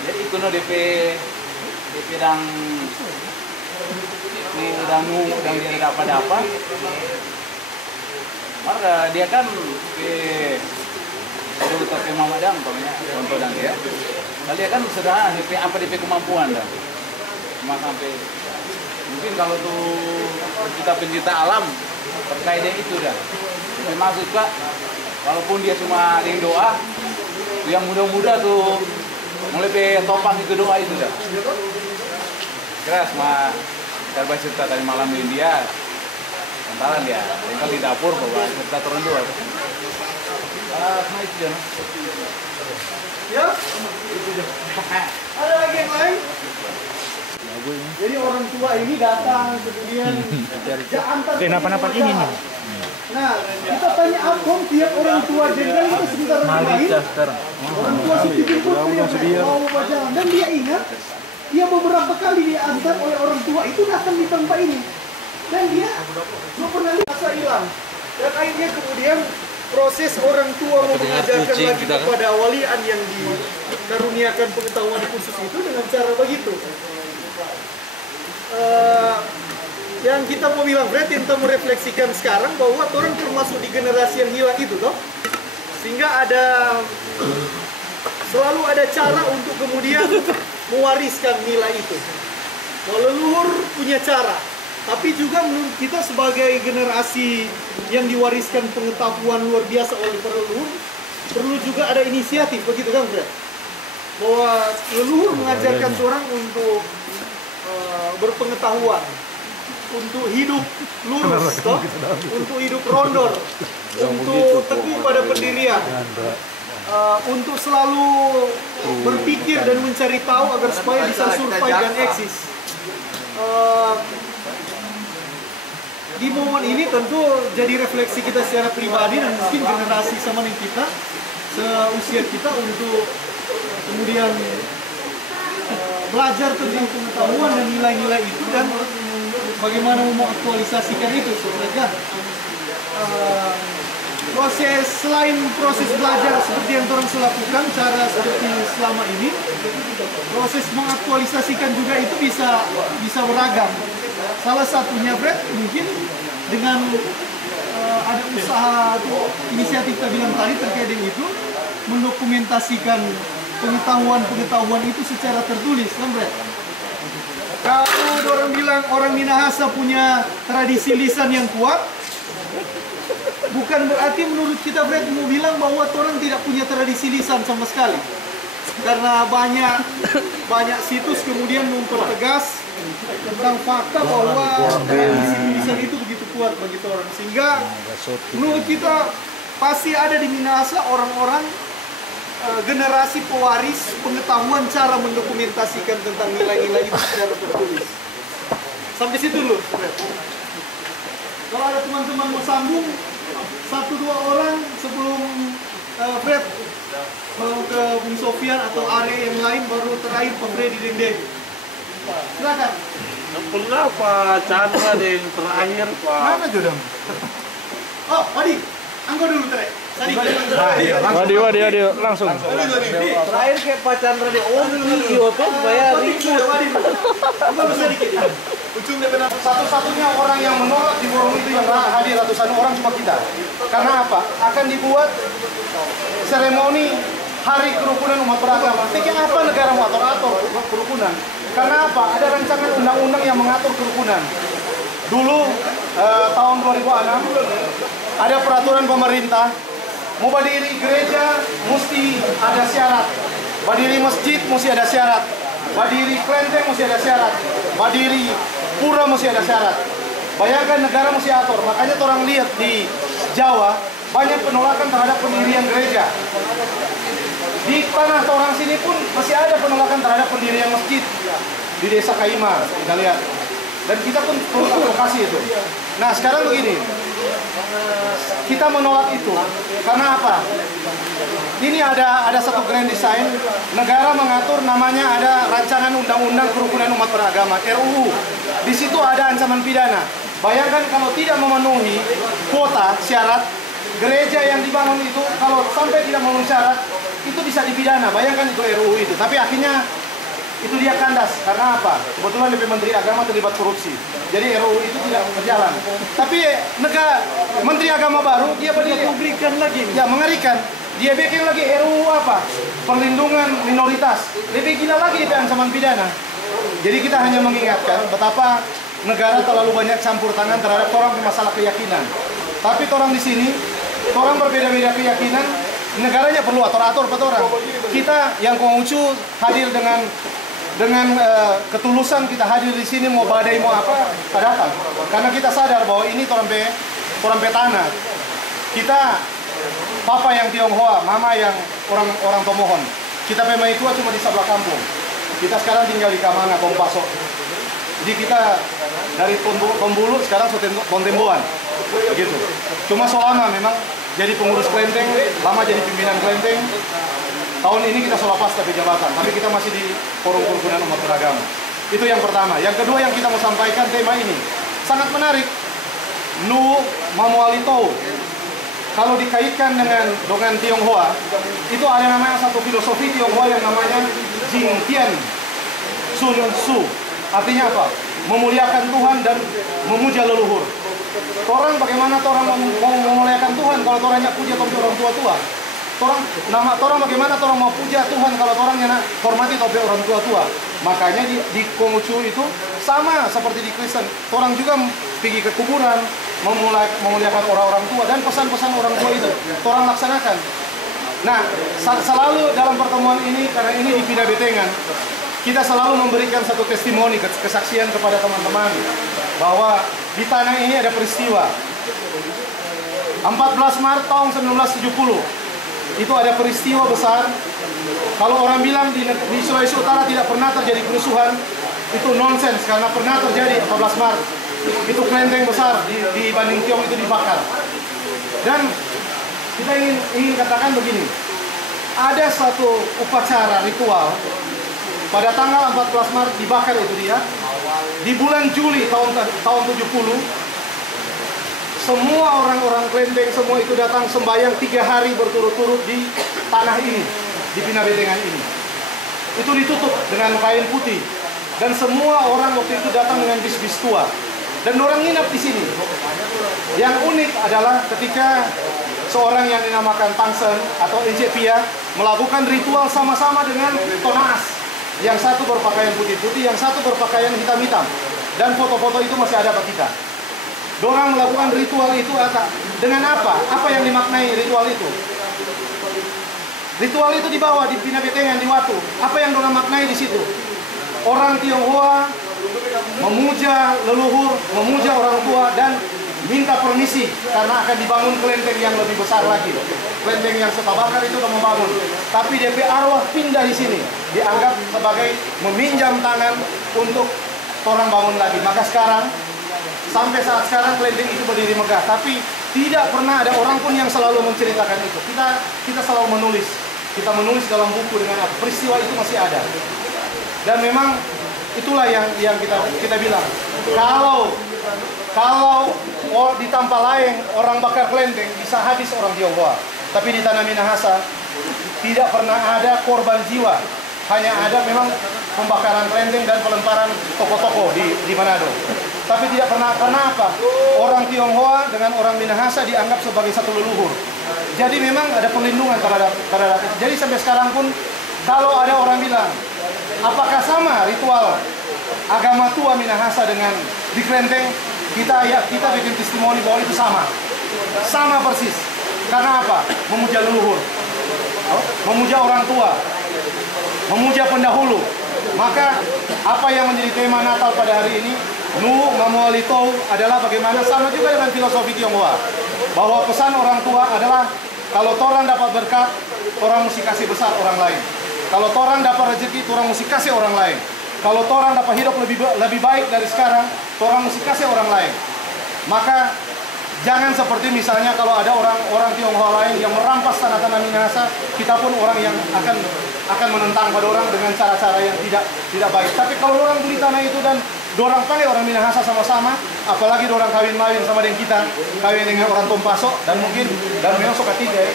jadi itu DP dan dia dapat apa? Maka dia kan dulu tapi mama dang contoh dan dia. Kalau dia kan sederhana DP kemampuan dah. Cuma sampai mungkin kalau tuh kita pencinta alam terkait dengan itu dah. Tapi maksud Kak, walaupun dia cuma dengan doa, yang muda-muda tuh mulai topang itu doa itu dah. Kira sama kita cerita tadi malam ini dia, lantaran dia, tinggal di dapur bawa cerita turun doa. Nah itu dia. Ya? Ada lagi yang lain? Jadi orang tua ini datang kemudian antar kenapa ini nih. Nah, kita tanya Abang tiap orang tua jenderal itu sebentar lain. Orang tua sedikit pun mau berjalan dan dia ingat dia beberapa kali diantar oleh orang tua itu datang di tempat ini dan dia belum pernah rasa hilang dan akhirnya kemudian proses orang tua mau mengajarkan lagi kepada walian yang dikaruniakan pengetahuan khusus itu dengan cara begitu. Yang kita mau bilang Fred, kita mau refleksikan sekarang bahwa orang termasuk di generasi yang hilang itu toh, sehingga selalu ada cara untuk kemudian mewariskan nilai itu. Leluhur punya cara, tapi juga menurut kita sebagai generasi yang diwariskan pengetahuan luar biasa oleh para leluhur, perlu juga ada inisiatif, begitu kan Fred? Bahwa leluhur mengajarkan seorang untuk berpengetahuan, untuk hidup lurus, toh? Untuk hidup rondor, untuk teguh pada pendirian, untuk selalu berpikir dan mencari tahu agar supaya bisa survive dan eksis. Di momen ini tentu jadi refleksi kita secara pribadi dan mungkin generasi sama dengan kita, seusia kita untuk kemudian belajar tentang pengetahuan dan nilai-nilai itu dan bagaimana mengaktualisasikan itu sebenarnya. Selain proses belajar seperti yang orang lakukan cara seperti selama ini, proses mengaktualisasikan juga itu bisa beragam. Salah satunya Fred mungkin dengan ada usaha atau inisiatif kita bilang tadi terkait dengan itu, mendokumentasikan pengetahuan itu secara tertulis, kan Fred? Kalau orang bilang orang Minahasa punya tradisi lisan yang kuat, bukan berarti menurut kita Fred mau bilang bahwa orang tidak punya tradisi lisan sama sekali. Karena banyak situs kemudian mempertegas tentang fakta bahwa tradisi lisan itu begitu kuat bagi orang. Sehingga menurut kita pasti ada di Minahasa orang-orang generasi pewaris pengetahuan cara mendokumentasikan tentang nilai-nilai itu secara tertulis. Sampai situ dulu. Kalau ada teman-teman mau sambung, 1-2 orang sebelum Fred mau ke Bung Sofian atau area yang lain, baru terakhir Pak Freddy Dende. Silakan. Pernah Pak Chandra yang terakhir Pak. Mana Jodam? Oh, Wadi, anggo dulu Trek. Wadi, langsung. Terakhir kayak Pak Chandra di Omni Yoto supaya ribut. Satu-satunya orang yang menolak di forum itu yang hadir ratusan orang cuma kita. Karena apa? Akan dibuat seremoni hari kerukunan umat beragama. Pikir apa negara mau atur kerukunan? Karena apa? Ada rancangan undang-undang yang mengatur kerukunan. Dulu tahun 2006 ada peraturan pemerintah, mau berdiri gereja mesti ada syarat, berdiri masjid mesti ada syarat, berdiri kelenteng mesti ada syarat, berdiri pura mesti ada syarat. Bayangkan negara mesti atur. Makanya orang lihat di Jawa banyak penolakan terhadap pendirian gereja. Di tanah orang sini pun masih ada penolakan terhadap pendirian masjid di Desa Kaima, kita lihat. Dan kita pun perlu advokasi itu. Nah sekarang begini, kita menolak itu karena apa? Ini ada satu grand design, negara mengatur namanya ada rancangan undang-undang kerukunan umat beragama (RUU). Di situ ada ancaman pidana. Bayangkan kalau tidak memenuhi kuota syarat, gereja yang dibangun itu kalau sampai tidak memenuhi syarat itu bisa dipidana. Bayangkan itu RUU itu. Tapi akhirnya itu dia kandas karena apa? Kebetulan DP Menteri Agama terlibat korupsi. Jadi RUU itu tidak berjalan. Tapi Menteri Agama baru dia publikkan lagi. Ya mengerikan. Dia bikin lagi RUU apa? Perlindungan minoritas. Lebih gila lagi DP ancaman pidana. Jadi kita hanya mengingatkan betapa negara terlalu banyak campur tangan terhadap orang masalah keyakinan. Tapi orang di sini, orang berbeda-beda keyakinan, negaranya perlu atur-atur orang. Kita yang Konghucu hadir dengan ketulusan, kita hadir di sini mau badai mau apa, kita datang. Karena kita sadar bahwa ini orang tanah. Kita papa yang Tionghoa, mama yang orang Tomohon. Kita memang tua cuma di sebelah kampung. Kita sekarang tinggal di Kamanga, Kompaso. Jadi kita dari Tombulu sekarang Kontemboan, begitu. Cuma selama memang jadi pengurus kelenteng, lama jadi pimpinan kelenteng. Tahun ini kita selepas tapi jabatan, tapi kita masih di forum kerukunan umat beragama. Itu yang pertama. Yang kedua yang kita mau sampaikan tema ini sangat menarik. Nu Mamualito. Kalau dikaitkan dengan Tionghoa, itu ada namanya satu filosofi Tionghoa yang namanya Jing Tian Sun Su. Artinya apa? Memuliakan Tuhan dan memuja leluhur. Orang bagaimana orang mau memuliakan Tuhan kalau orangnya puja orang tua-tua? Orang bagaimana orang mau puja Tuhan kalau orangnya hormati orang tua-tua? Makanya di Konghucu itu sama seperti di Kristen. Orang juga pergi ke kuburan, memuliakan orang-orang tua dan pesan-pesan orang tua itu orang laksanakan. Nah, selalu dalam pertemuan ini, karena ini di Pina Betengan, kita selalu memberikan satu testimoni, kesaksian kepada teman-teman bahwa di tanah ini ada peristiwa 14 Maret tahun 1970. Itu ada peristiwa besar. Kalau orang bilang di Sulawesi Utara tidak pernah terjadi kerusuhan, itu nonsens, karena pernah terjadi 14 Maret. Itu kelenteng besar di Banding Tiong itu dibakar. Dan kita ingin katakan begini, ada satu upacara ritual pada tanggal 14 Maret dibakar itu dia. Di bulan Juli tahun 70, semua orang-orang kelenteng semua itu datang sembahyang 3 hari berturut-turut di tanah ini, di Pina Betengan ini. Itu ditutup dengan kain putih. Dan semua orang waktu itu datang dengan bis-bis tua. Dan orang nginap di sini. Yang unik adalah ketika seorang yang dinamakan Tangsen atau Encepia melakukan ritual sama-sama dengan Tonaas. Yang satu berpakaian putih-putih, yang satu berpakaian hitam-hitam. Dan foto-foto itu masih ada pada kita. Dorang melakukan ritual itu dengan apa? Apa yang dimaknai ritual itu? Ritual itu dibawa di Pina Betengan di Watu. Apa yang dorang maknai di situ? Orang Tionghoa memuja leluhur, memuja orang tua, dan minta permisi karena akan dibangun kelenteng yang lebih besar lagi. Kelenteng yang setabakar itu udah membangun. Tapi DP arwah pindah di sini, dianggap sebagai meminjam tangan untuk orang bangun lagi. Maka sekarang, sampai saat sekarang kelenteng itu berdiri megah. Tapi tidak pernah ada orang pun yang selalu menceritakan itu. Kita selalu menulis. Kita menulis dalam buku dengan apa? Peristiwa itu masih ada. Dan memang itulah yang kita bilang. Kalau di Tampalaeng orang bakar kelenteng bisa habis orang Tionghoa. Tapi di tanah Minahasa tidak pernah ada korban jiwa. Hanya ada memang pembakaran kelenteng dan pelemparan toko-toko di Manado. Tapi tidak pernah, karena apa? Orang Tionghoa dengan orang Minahasa dianggap sebagai satu leluhur. Jadi memang ada perlindungan terhadap itu. Jadi sampai sekarang pun kalau ada orang bilang, apakah sama ritual agama tua Minahasa dengan di kelenteng? Kita bikin testimoni bahwa itu sama persis. Karena apa? Memuja leluhur, memuja orang tua, memuja pendahulu. Maka apa yang menjadi tema Natal pada hari ini, Nu Mamualito, adalah bagaimana sama juga dengan filosofi Tionghoa, bahwa pesan orang tua adalah kalau orang dapat berkat, orang mesti kasih besar orang lain. Kalau orang dapat rezeki, orang mesti kasih orang lain. Kalau orang dapat hidup lebih baik dari sekarang, orang mesti kasih orang lain. Maka jangan seperti misalnya kalau ada orang Tionghoa lain yang merampas tanah-tanah Minahasa, kita pun orang yang akan menentang pada orang dengan cara-cara yang tidak baik. Tapi kalau orang beli tanah itu dan dorang pakai orang Minahasa sama-sama, apalagi dorang kawin-mawin sama dengan kita, kawin dengan orang Tompaso, dan memang suka tiga ya.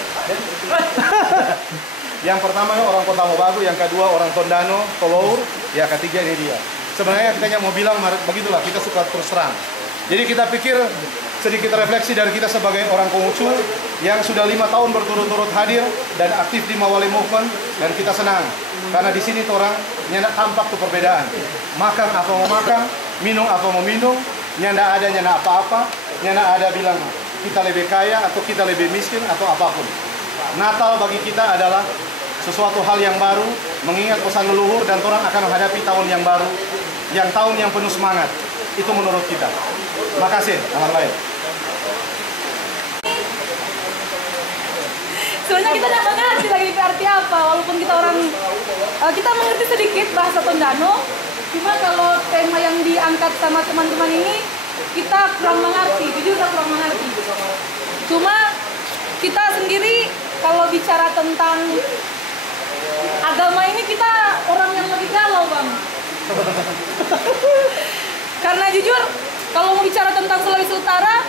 Yang pertama orang Kota Mobagu, yang kedua orang Tondano, Tolour, ya ketiga ini dia. Sebenarnya kita mau bilang begitulah, kita suka terus terang. Jadi kita pikir sedikit refleksi dari kita sebagai orang Konghucu yang sudah 5 tahun berturut-turut hadir dan aktif di Mawali Movement, dan kita senang karena di sini orang nyenak tampak tuh perbedaan. Makan apa mau makan, minum apa mau minum, nyanda ada nyanda apa-apa, nyanda ada bilang kita lebih kaya atau kita lebih miskin atau apapun. Natal bagi kita adalah sesuatu hal yang baru, mengingat pesan leluhur dan orang akan menghadapi tahun yang baru, yang tahun yang penuh semangat. Itu menurut kita. Makasih, alhamdulillah. Sebenarnya kita tidak mengerti lagi arti apa, walaupun kita kita mengerti sedikit bahasa Tondano, cuma kalau tema yang diangkat sama teman-teman ini kita kurang mengerti, jujur kita kurang mengerti. Cuma kita sendiri kalau bicara tentang agama ini kita orang yang lebih galau, Bang. Karena jujur kalau mau bicara tentang Sulawesi Utara,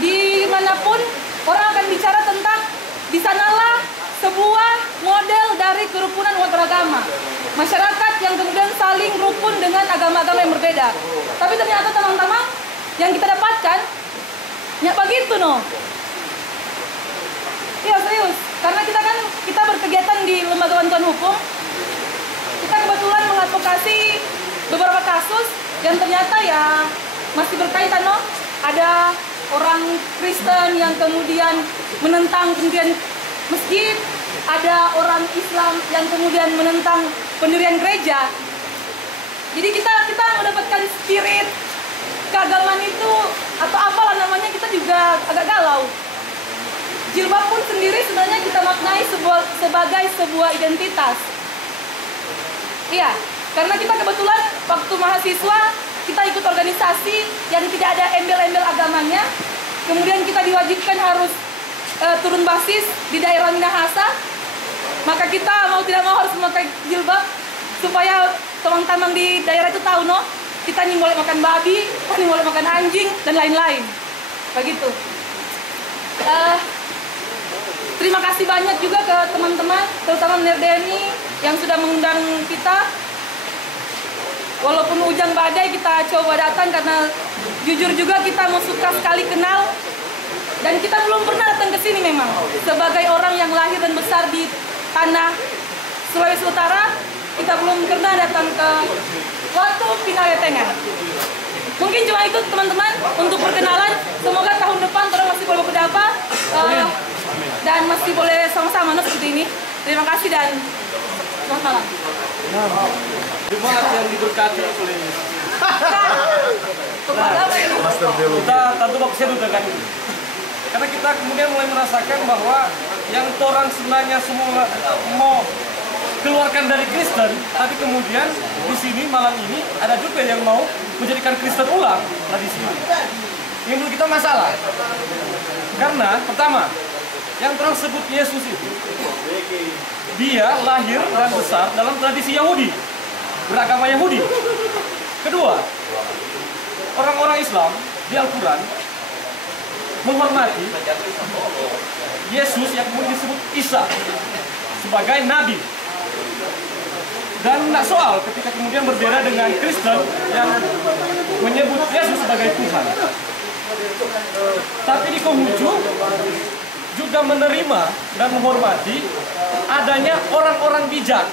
dimanapun orang akan bicara tentang di sanalah sebuah model dari kerukunan umat beragama. Masyarakat yang kemudian saling rukun dengan agama-agama yang berbeda. Tapi ternyata teman-teman yang kita dapatkan, ya begitu no. Iya serius, karena kita berkegiatan di Lembaga Bantuan Hukum. Kita kebetulan mengadvokasi beberapa kasus yang ternyata ya masih berkaitan no. Ada orang Kristen yang kemudian menentang pendirian masjid, ada orang Islam yang kemudian menentang pendirian gereja. Jadi kita mendapatkan spirit keagamaan itu atau apalah namanya, kita juga agak galau. Jilbab pun sendiri sebenarnya kita maknai sebagai sebuah identitas. Iya, karena kita kebetulan waktu mahasiswa kita ikut organisasi yang tidak ada embel-embel agamanya. Kemudian kita diwajibkan harus turun basis di daerah Minahasa. Maka kita mau tidak mau harus memakai jilbab supaya teman-teman di daerah itu tahu no, kita ini boleh makan babi, kita ini boleh makan anjing dan lain-lain. Begitu. Terima kasih banyak juga ke teman-teman, terutama Nerdeni yang sudah mengundang kita. Walaupun hujan badai kita coba datang karena jujur juga kita mau suka sekali kenal. Dan kita belum pernah datang ke sini memang. Sebagai orang yang lahir dan besar di tanah Sulawesi Utara, kita belum pernah datang ke Watu Pinawetengan. Mungkin cuma itu teman-teman untuk perkenalan. Semoga tahun depan orang masih boleh berdapa dan masih boleh sama-sama seperti ini. Terima kasih dan selamat malam. Jemaat yang diberkati oleh Yesus. Kita tentu mau dengan ini. Karena kita kemudian mulai merasakan bahwa yang orang sebenarnya semua mau keluarkan dari Kristen, tapi kemudian di sini malam ini ada juga yang mau menjadikan Kristen ulang tradisi ini. Ini menurut kita masalah. Karena pertama, yang orang sebut Yesus itu, dia lahir dan besar dalam tradisi Yahudi, beragama Yahudi. Kedua, orang-orang Islam di Al-Quran menghormati Yesus yang kemudian disebut Isa sebagai Nabi. Dan tidak soal ketika kemudian berbeda dengan Kristen yang menyebut Yesus sebagai Tuhan. Tapi di Konghucu juga menerima dan menghormati adanya orang-orang bijak.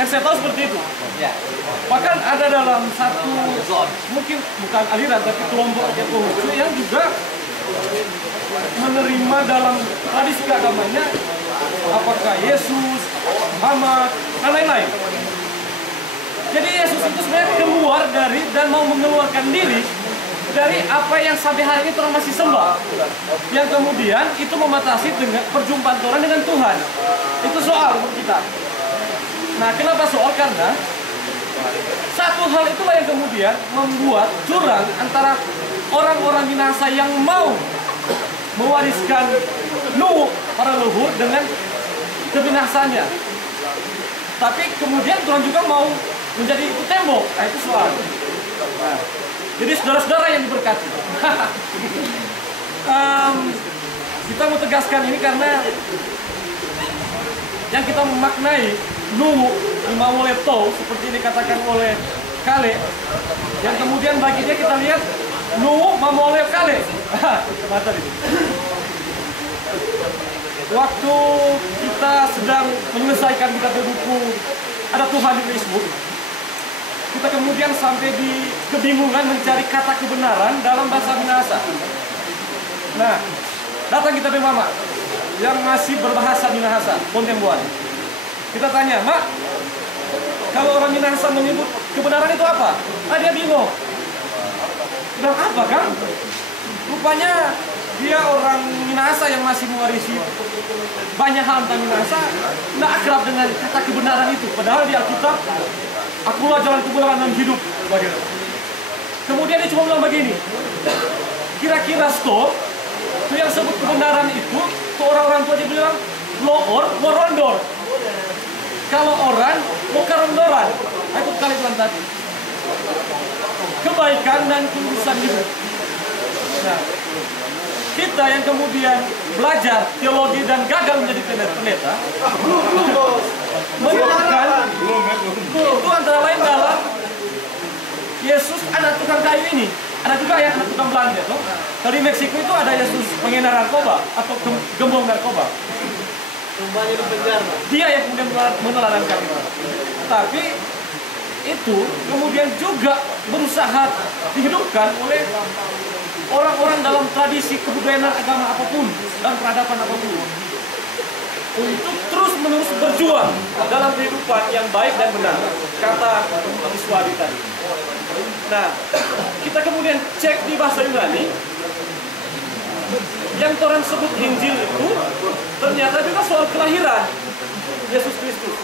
Yang saya tahu seperti itu. Bahkan ada dalam satu, mungkin bukan aliran, tapi kelompok Konghucu yang juga menerima dalam tradisi agamanya apakah Yesus, Muhammad, dan lain-lain. Jadi Yesus itu sebenarnya keluar dari dan mau mengeluarkan diri dari apa yang sampai hari ini orang masih sembah, yang kemudian itu membatasi dengan perjumpaan orang dengan Tuhan. Itu soal untuk kita. Nah, kenapa soal? Karena satu hal itulah yang kemudian membuat jurang antara orang-orang Minahasa yang mau mewariskan Nuh para leluhur dengan kebinasaannya, tapi kemudian Tuhan juga mau menjadi itu tembok. Nah, itu soal. Nah, jadi saudara-saudara yang diberkati, kita mau tegaskan ini karena yang kita memaknai Nuh Imamoleto seperti dikatakan oleh Kale, yang kemudian baginya kita lihat Nuh Mamole Kale. Mata ini. Waktu kita sedang menyelesaikan kita buku Ada Tuhan di Facebook, kita kemudian sampai di kebingungan mencari kata kebenaran dalam bahasa Minahasa. Nah, datang kita ke mama yang masih berbahasa Minahasa, Pontembuan. Kita tanya, Mak, kalau orang Minahasa menyebut kebenaran itu apa? Dia bingung. Bilang apa, Kang? Rupanya dia orang Minahasa yang masih mewarisi banyak hal tentang Minahasa, tidak akrab dengan kata kebenaran itu. Padahal di Alkitab, akulah jalan kebenaran dan hidup. Kemudian dia cuma bilang begini, kira-kira stop, itu yang sebut kebenaran itu, tuh orang-orang tua dia bilang, loor, morondor. Kalau orang, mau karondoran. Aku kali bilang tadi. Kebaikan dan kulusan hidup. Nah, kita yang kemudian belajar teologi dan gagal menjadi pendeta, menemukan itu antara lain dalam Yesus anak tukang kayu ini. Ada juga yang anak tukang Belanda tuh. Dari Meksiko itu ada Yesus pengedar narkoba atau gembong narkoba. Dia yang kemudian meneladangkan itu. Tapi itu kemudian juga berusaha dihidupkan oleh orang-orang dalam tradisi kebudayaan agama apapun dan peradaban apapun untuk terus-menerus berjuang dalam kehidupan yang baik dan benar, kata Iswadi tadi. Nah, kita kemudian cek di bahasa Yunani, yang orang sebut Injil itu ternyata juga soal kelahiran Yesus Kristus,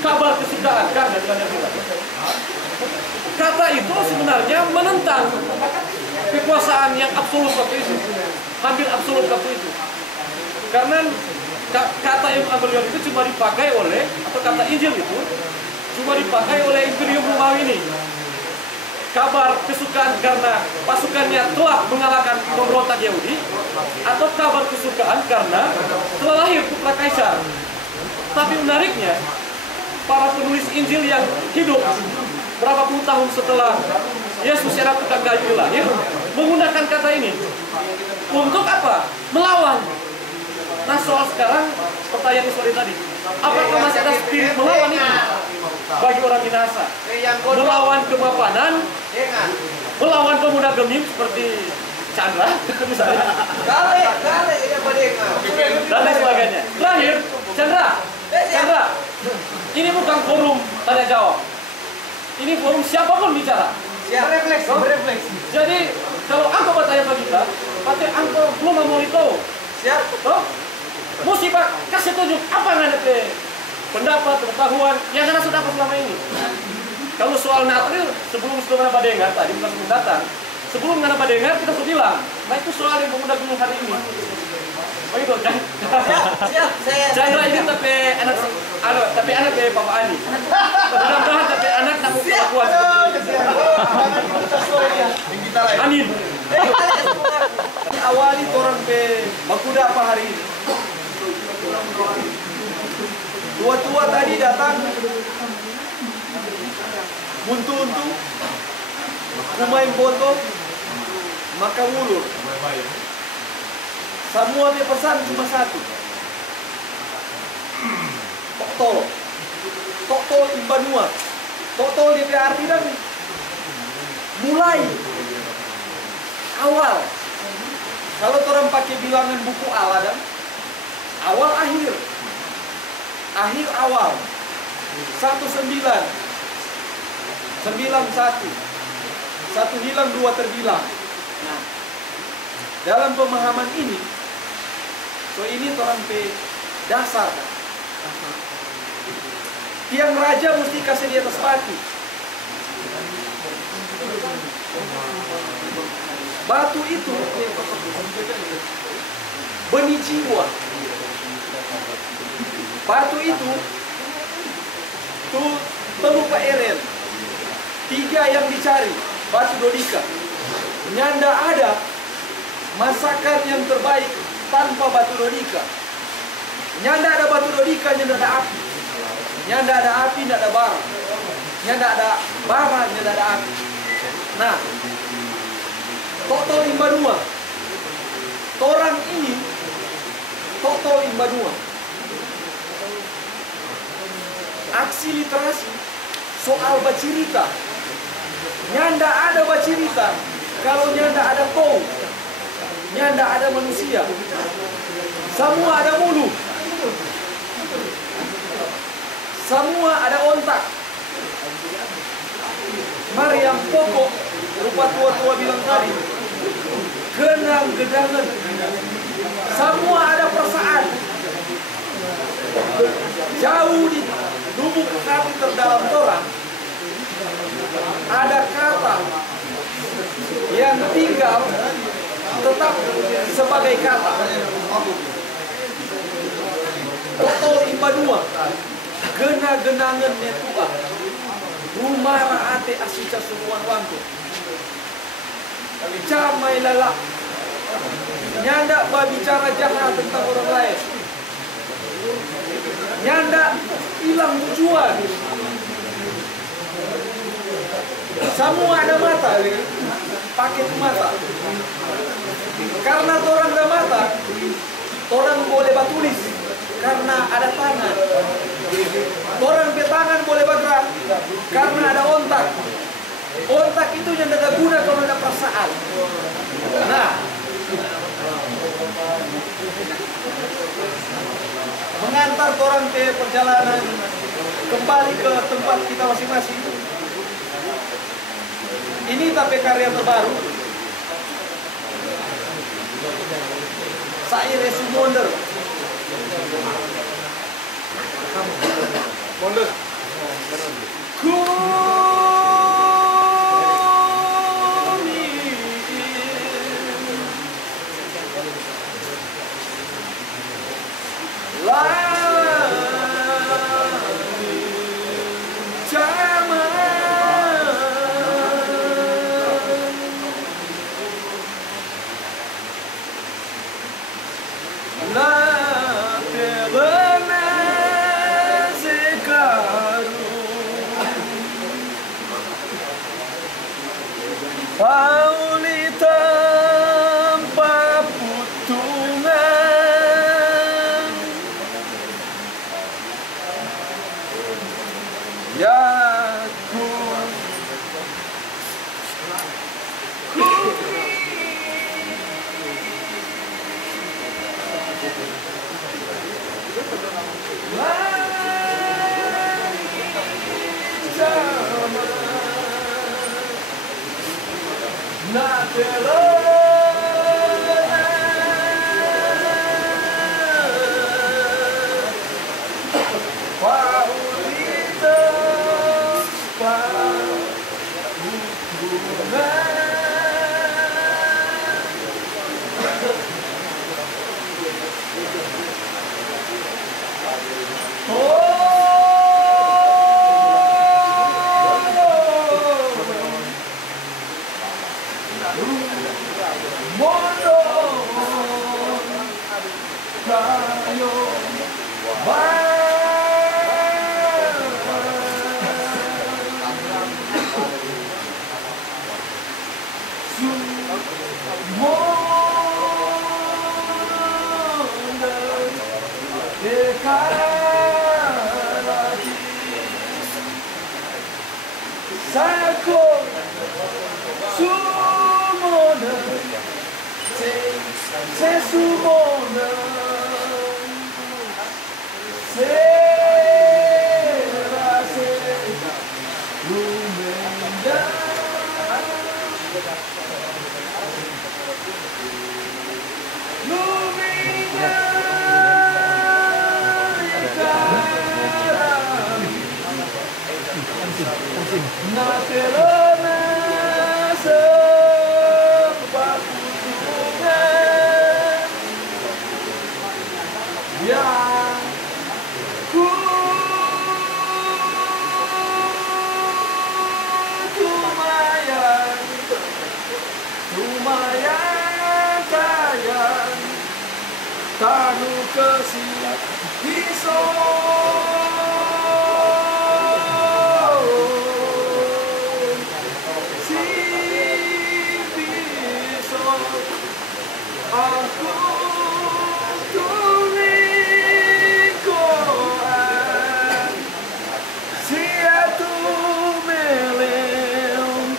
kabar kesukaan, kan? Kata itu sebenarnya menentang kekuasaan yang absolut waktu itu, hampir absolut waktu itu. Karena kata Evangelion itu cuma dipakai oleh, atau kata Injil itu cuma dipakai oleh Imperium Romawi ini. Kabar kesukaan karena pasukannya telah mengalahkan pemberontak Yahudi, atau kabar kesukaan karena telah lahir putra kaisar. Tapi menariknya, para penulis Injil yang hidup berapa puluh tahun setelah Yesus anak tukang kayu lahir menggunakan kata ini untuk apa? Melawan. Nah, soal sekarang pertanyaan Iswadi tadi, apakah masih ada spirit melawan itu bagi orang Minahasa? Melawan kemapanan, melawan pemuda gemim seperti Chandra misalnya, dan lain sebagainya. Terakhir, Chandra, ini bukan forum tanya jawab. Ini forum siapapun bicara. Berefleksi. Jadi kalau aku bertanya ke kita, pasti aku belum mau itu. Siap? Toh? Mesti Pak kasih tunjuk apa yang ada pendapat, pengetahuan yang anda sudah dapat selama ini. Kalau soal Natril, sebelum anda dengar tadi bukan sebelum datang, sebelum anda dengar kita sudah bilang, nah itu soal yang pemuda gunung hari ini. Begitu kan? Siap. Chandra ini tapi anak dari Papa Ani. Mudah-mudahan tapi anak tak mau kelakuan. Amin. Awali orang pe bakuda apa hari ini. Tua-tua tadi datang, buntu-buntu, main foto, maka ulur. Semua dia pesan cuma satu. Toktol imbanua. Toktol dia arti dan mulai awal. Kalau orang pakai bilangan buku Al-Adam, awal akhir, akhir awal, 19, 91, 1 hilang 2 terbilang. Nah, dalam pemahaman ini, so ini orang pe dasar. Tiang raja mesti kasih di atas batu. Batu itu benih jiwa. Batu itu tuh teluk Pak Eren. 3 yang dicari, batu dodika. Nyanda ada masakan yang terbaik tanpa batu dodika. Nyanda ada batu dodika, nyanda ada api. Nyanda ada api, nyanda ada bara. Nyanda ada bara, nyanda ada api. Nah, Toktol Imbanua. Orang ini Toktol Imbanua. Aksi literasi soal bercerita Nyanda ada bacirita. Kalau nyanda ada kau, nyanda ada manusia. Semua ada mulu. Semua ada ontak. Mari yang pokok, rupa tua-tua bilang tadi, genang gedangan. Semua ada perasaan. Jauh di lubuk hati terdalam orang ada kata yang tinggal tetap sebagai kata. Totol impadua gena-genangan netua rumah raate asica semua wantu camai lala nyanda bicara jahat tentang orang lain, nyanda hilang tujuan. Semua ada mata, pakai mata. Karena orang ada mata, orang boleh batulis. Karena ada tangan. Orang bertangan boleh bergerak karena ada ontak. Ontak itu yang ada guna kalau ada perasaan. Nah, mengantar orang ke perjalanan kembali ke tempat kita masing-masing. Ini tapi karya terbaru. Saire Sumonder. Mondar. Pauli tanpa putungan, ya ku Tanu kesini aku tumikoan sia tu meleu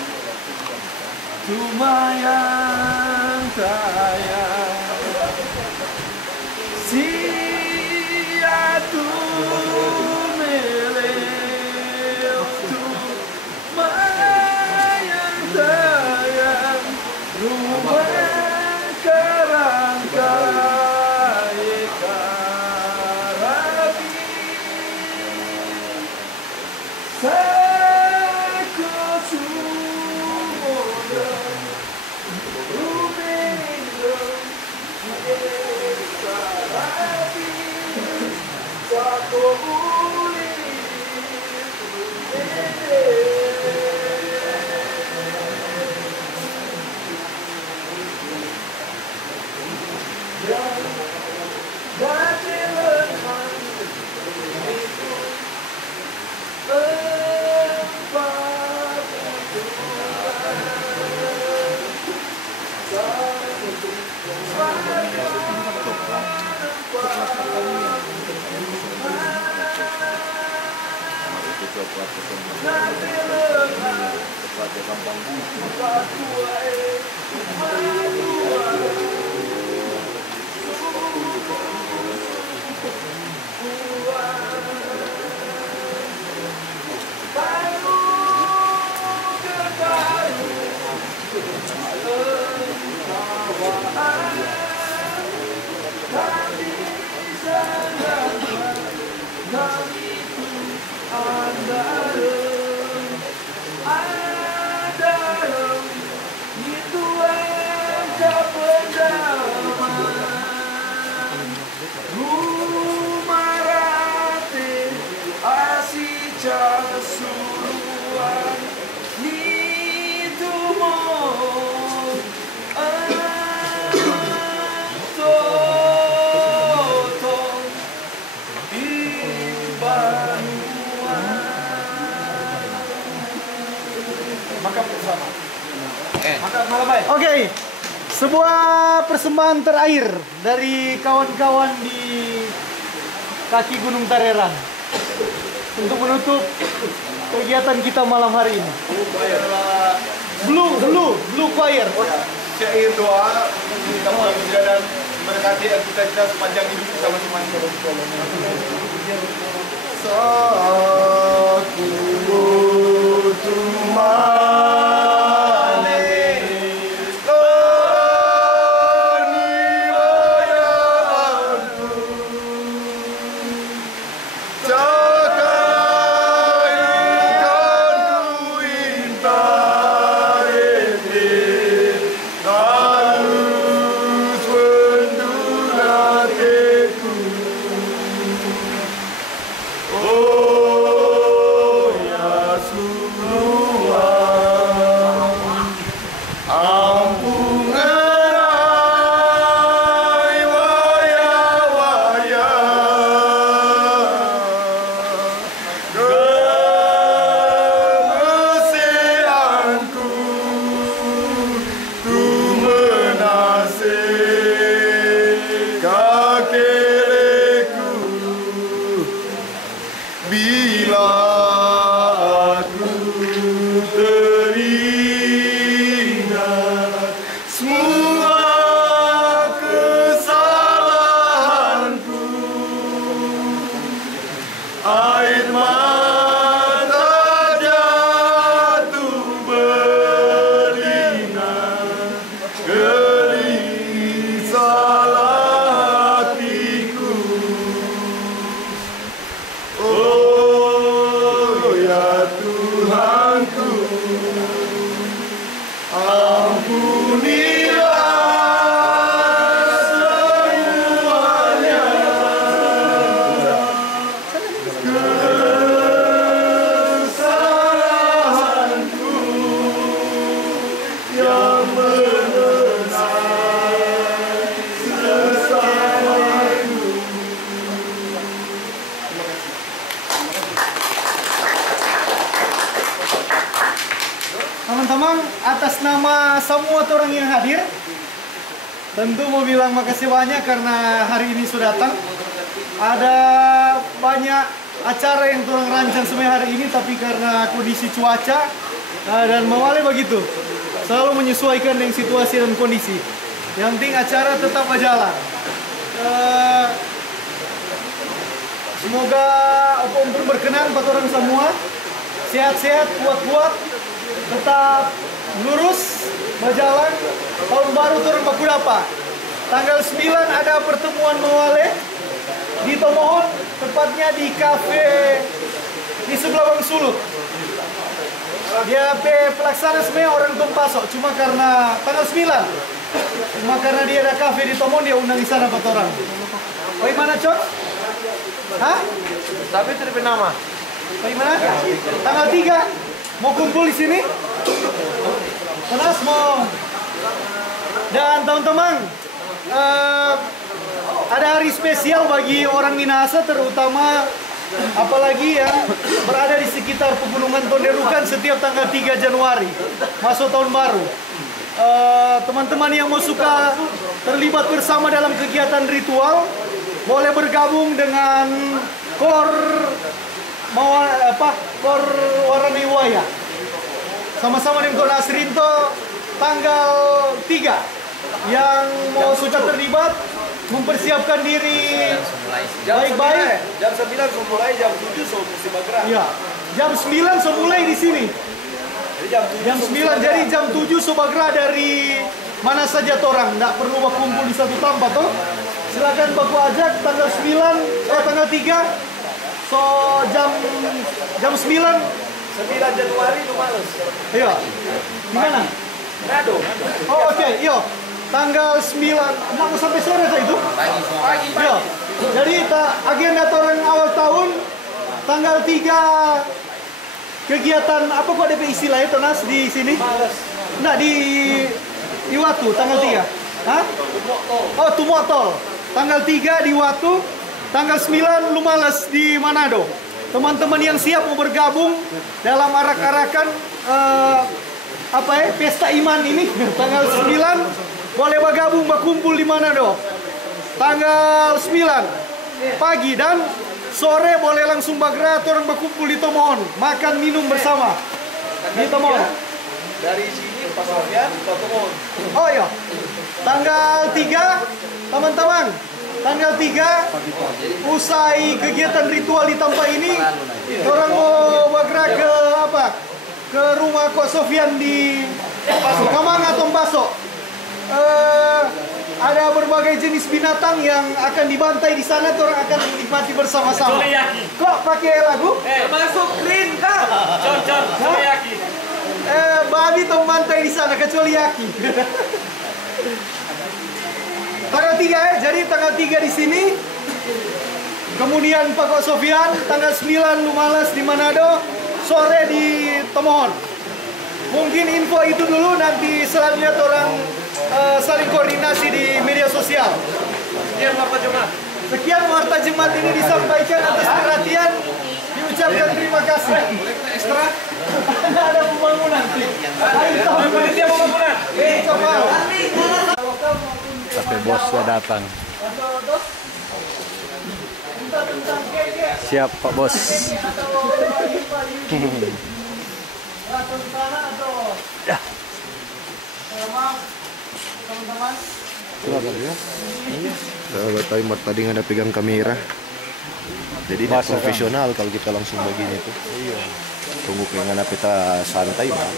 Oke, sebuah persembahan terakhir dari kawan-kawan di kaki Gunung Tarerang untuk menutup kegiatan kita malam hari ini. Blue Choir. Syair doa kita manusia dan memberkati kita sepanjang hidup kita masing-masing. Teman-teman, atas nama semua orang yang hadir, tentu mau bilang makasih banyak karena hari ini sudah datang. Ada banyak acara yang turun rancang sebenarnya hari ini, tapi karena kondisi cuaca dan mawale begitu, selalu menyesuaikan dengan situasi dan kondisi. Yang penting acara tetap berjalan. Semoga Om berkenan buat orang semua. Sehat-sehat, kuat-kuat, tetap lurus, berjalan. Tahun baru turun Bakudapa. Tanggal 9 ada pertemuan Mawale di Tomohon, tepatnya di kafe di sebelah Bang Sulut. Dia pelaksana sebenarnya orang Tompasok, cuma karena tanggal 9. Cuma karena dia ada kafe di Tomohon, dia undang di sana 4 orang. Bagaimana, Cok? Hah? Tapi itu nama. Bagaimana? Tanggal 3 mau kumpul di sini? Panas mau. Dan teman-teman, ada hari spesial bagi orang Minahasa, terutama apalagi yang berada di sekitar pegunungan Tonderukan setiap tanggal 3 Januari masuk tahun baru. Teman-teman yang mau suka terlibat bersama dalam kegiatan ritual boleh bergabung dengan Kor Waraniwaya. Sama-sama dengan Kor Nasrinto tanggal 3. Yang mau suka terlibat mempersiapkan diri baik-baik. Jam 9 sudah mulai, jam 7 sudah mesti bergerak. Iya. Jam 9 sudah mulai di sini. Jam 9, jadi jam 7 sudah bergerak dari mana saja orang. Tidak perlu berkumpul di satu tempat toh. Silakan baku ajak tanggal 9 tanggal 3. So jam 9 Januari itu males. Iya. Di mana? Manado. Oh oke, iya. Tanggal 9, mau sampai sore saja itu? Pagi. Iya. Jadi agenda orang awal tahun tanggal 3 kegiatan apa kok DP istilahnya Tonas di sini? Nah di Watu tanggal 3. Hah? Oh Tumotol. Tanggal 3 di Watu, tanggal 9 Lumales di Manado. Teman-teman yang siap mau bergabung dalam arak-arakan pesta iman ini tanggal 9 boleh bergabung berkumpul di Manado. Tanggal 9 pagi dan sore boleh langsung bergerak orang berkumpul di Tomohon, makan minum bersama di Tomohon. Dari sini Pak Sofian ke Tomohon. Oh iya. Tanggal 3 teman-teman, tanggal 3 usai kegiatan ritual di tempat ini, orang mau bergerak ke ke rumah Kok Sofian di Kamanga Tompasok. Ada berbagai jenis binatang yang akan dibantai di sana, orang akan menikmati bersama-sama. Kok pakai lagu? Masuk green kak. Con, yaki. Babi membantai di sana kecuali Yaki. Tanggal 3 jadi tanggal 3 di sini. Kemudian Pak Kok Sofian, tanggal 9 Lumales di Manado, sore di Tomohon. Mungkin info itu dulu, nanti selanjutnya orang saling koordinasi di media sosial. Sekian Bapak Jemaat. Sekian warta jemaat ini disampaikan atas perhatian, diucapkan terima kasih. Ekstra. Ada pembangunan sih. Panitia pembangunan. Coba. Sampai bosnya datang. Siap Pak Bos. Ya. Teman-teman. Kalau tadi nggak ada pegang kamera. Jadi tidak profesional kalau kita langsung begini tuh. Iya. Tunggu pengen kita santai bang.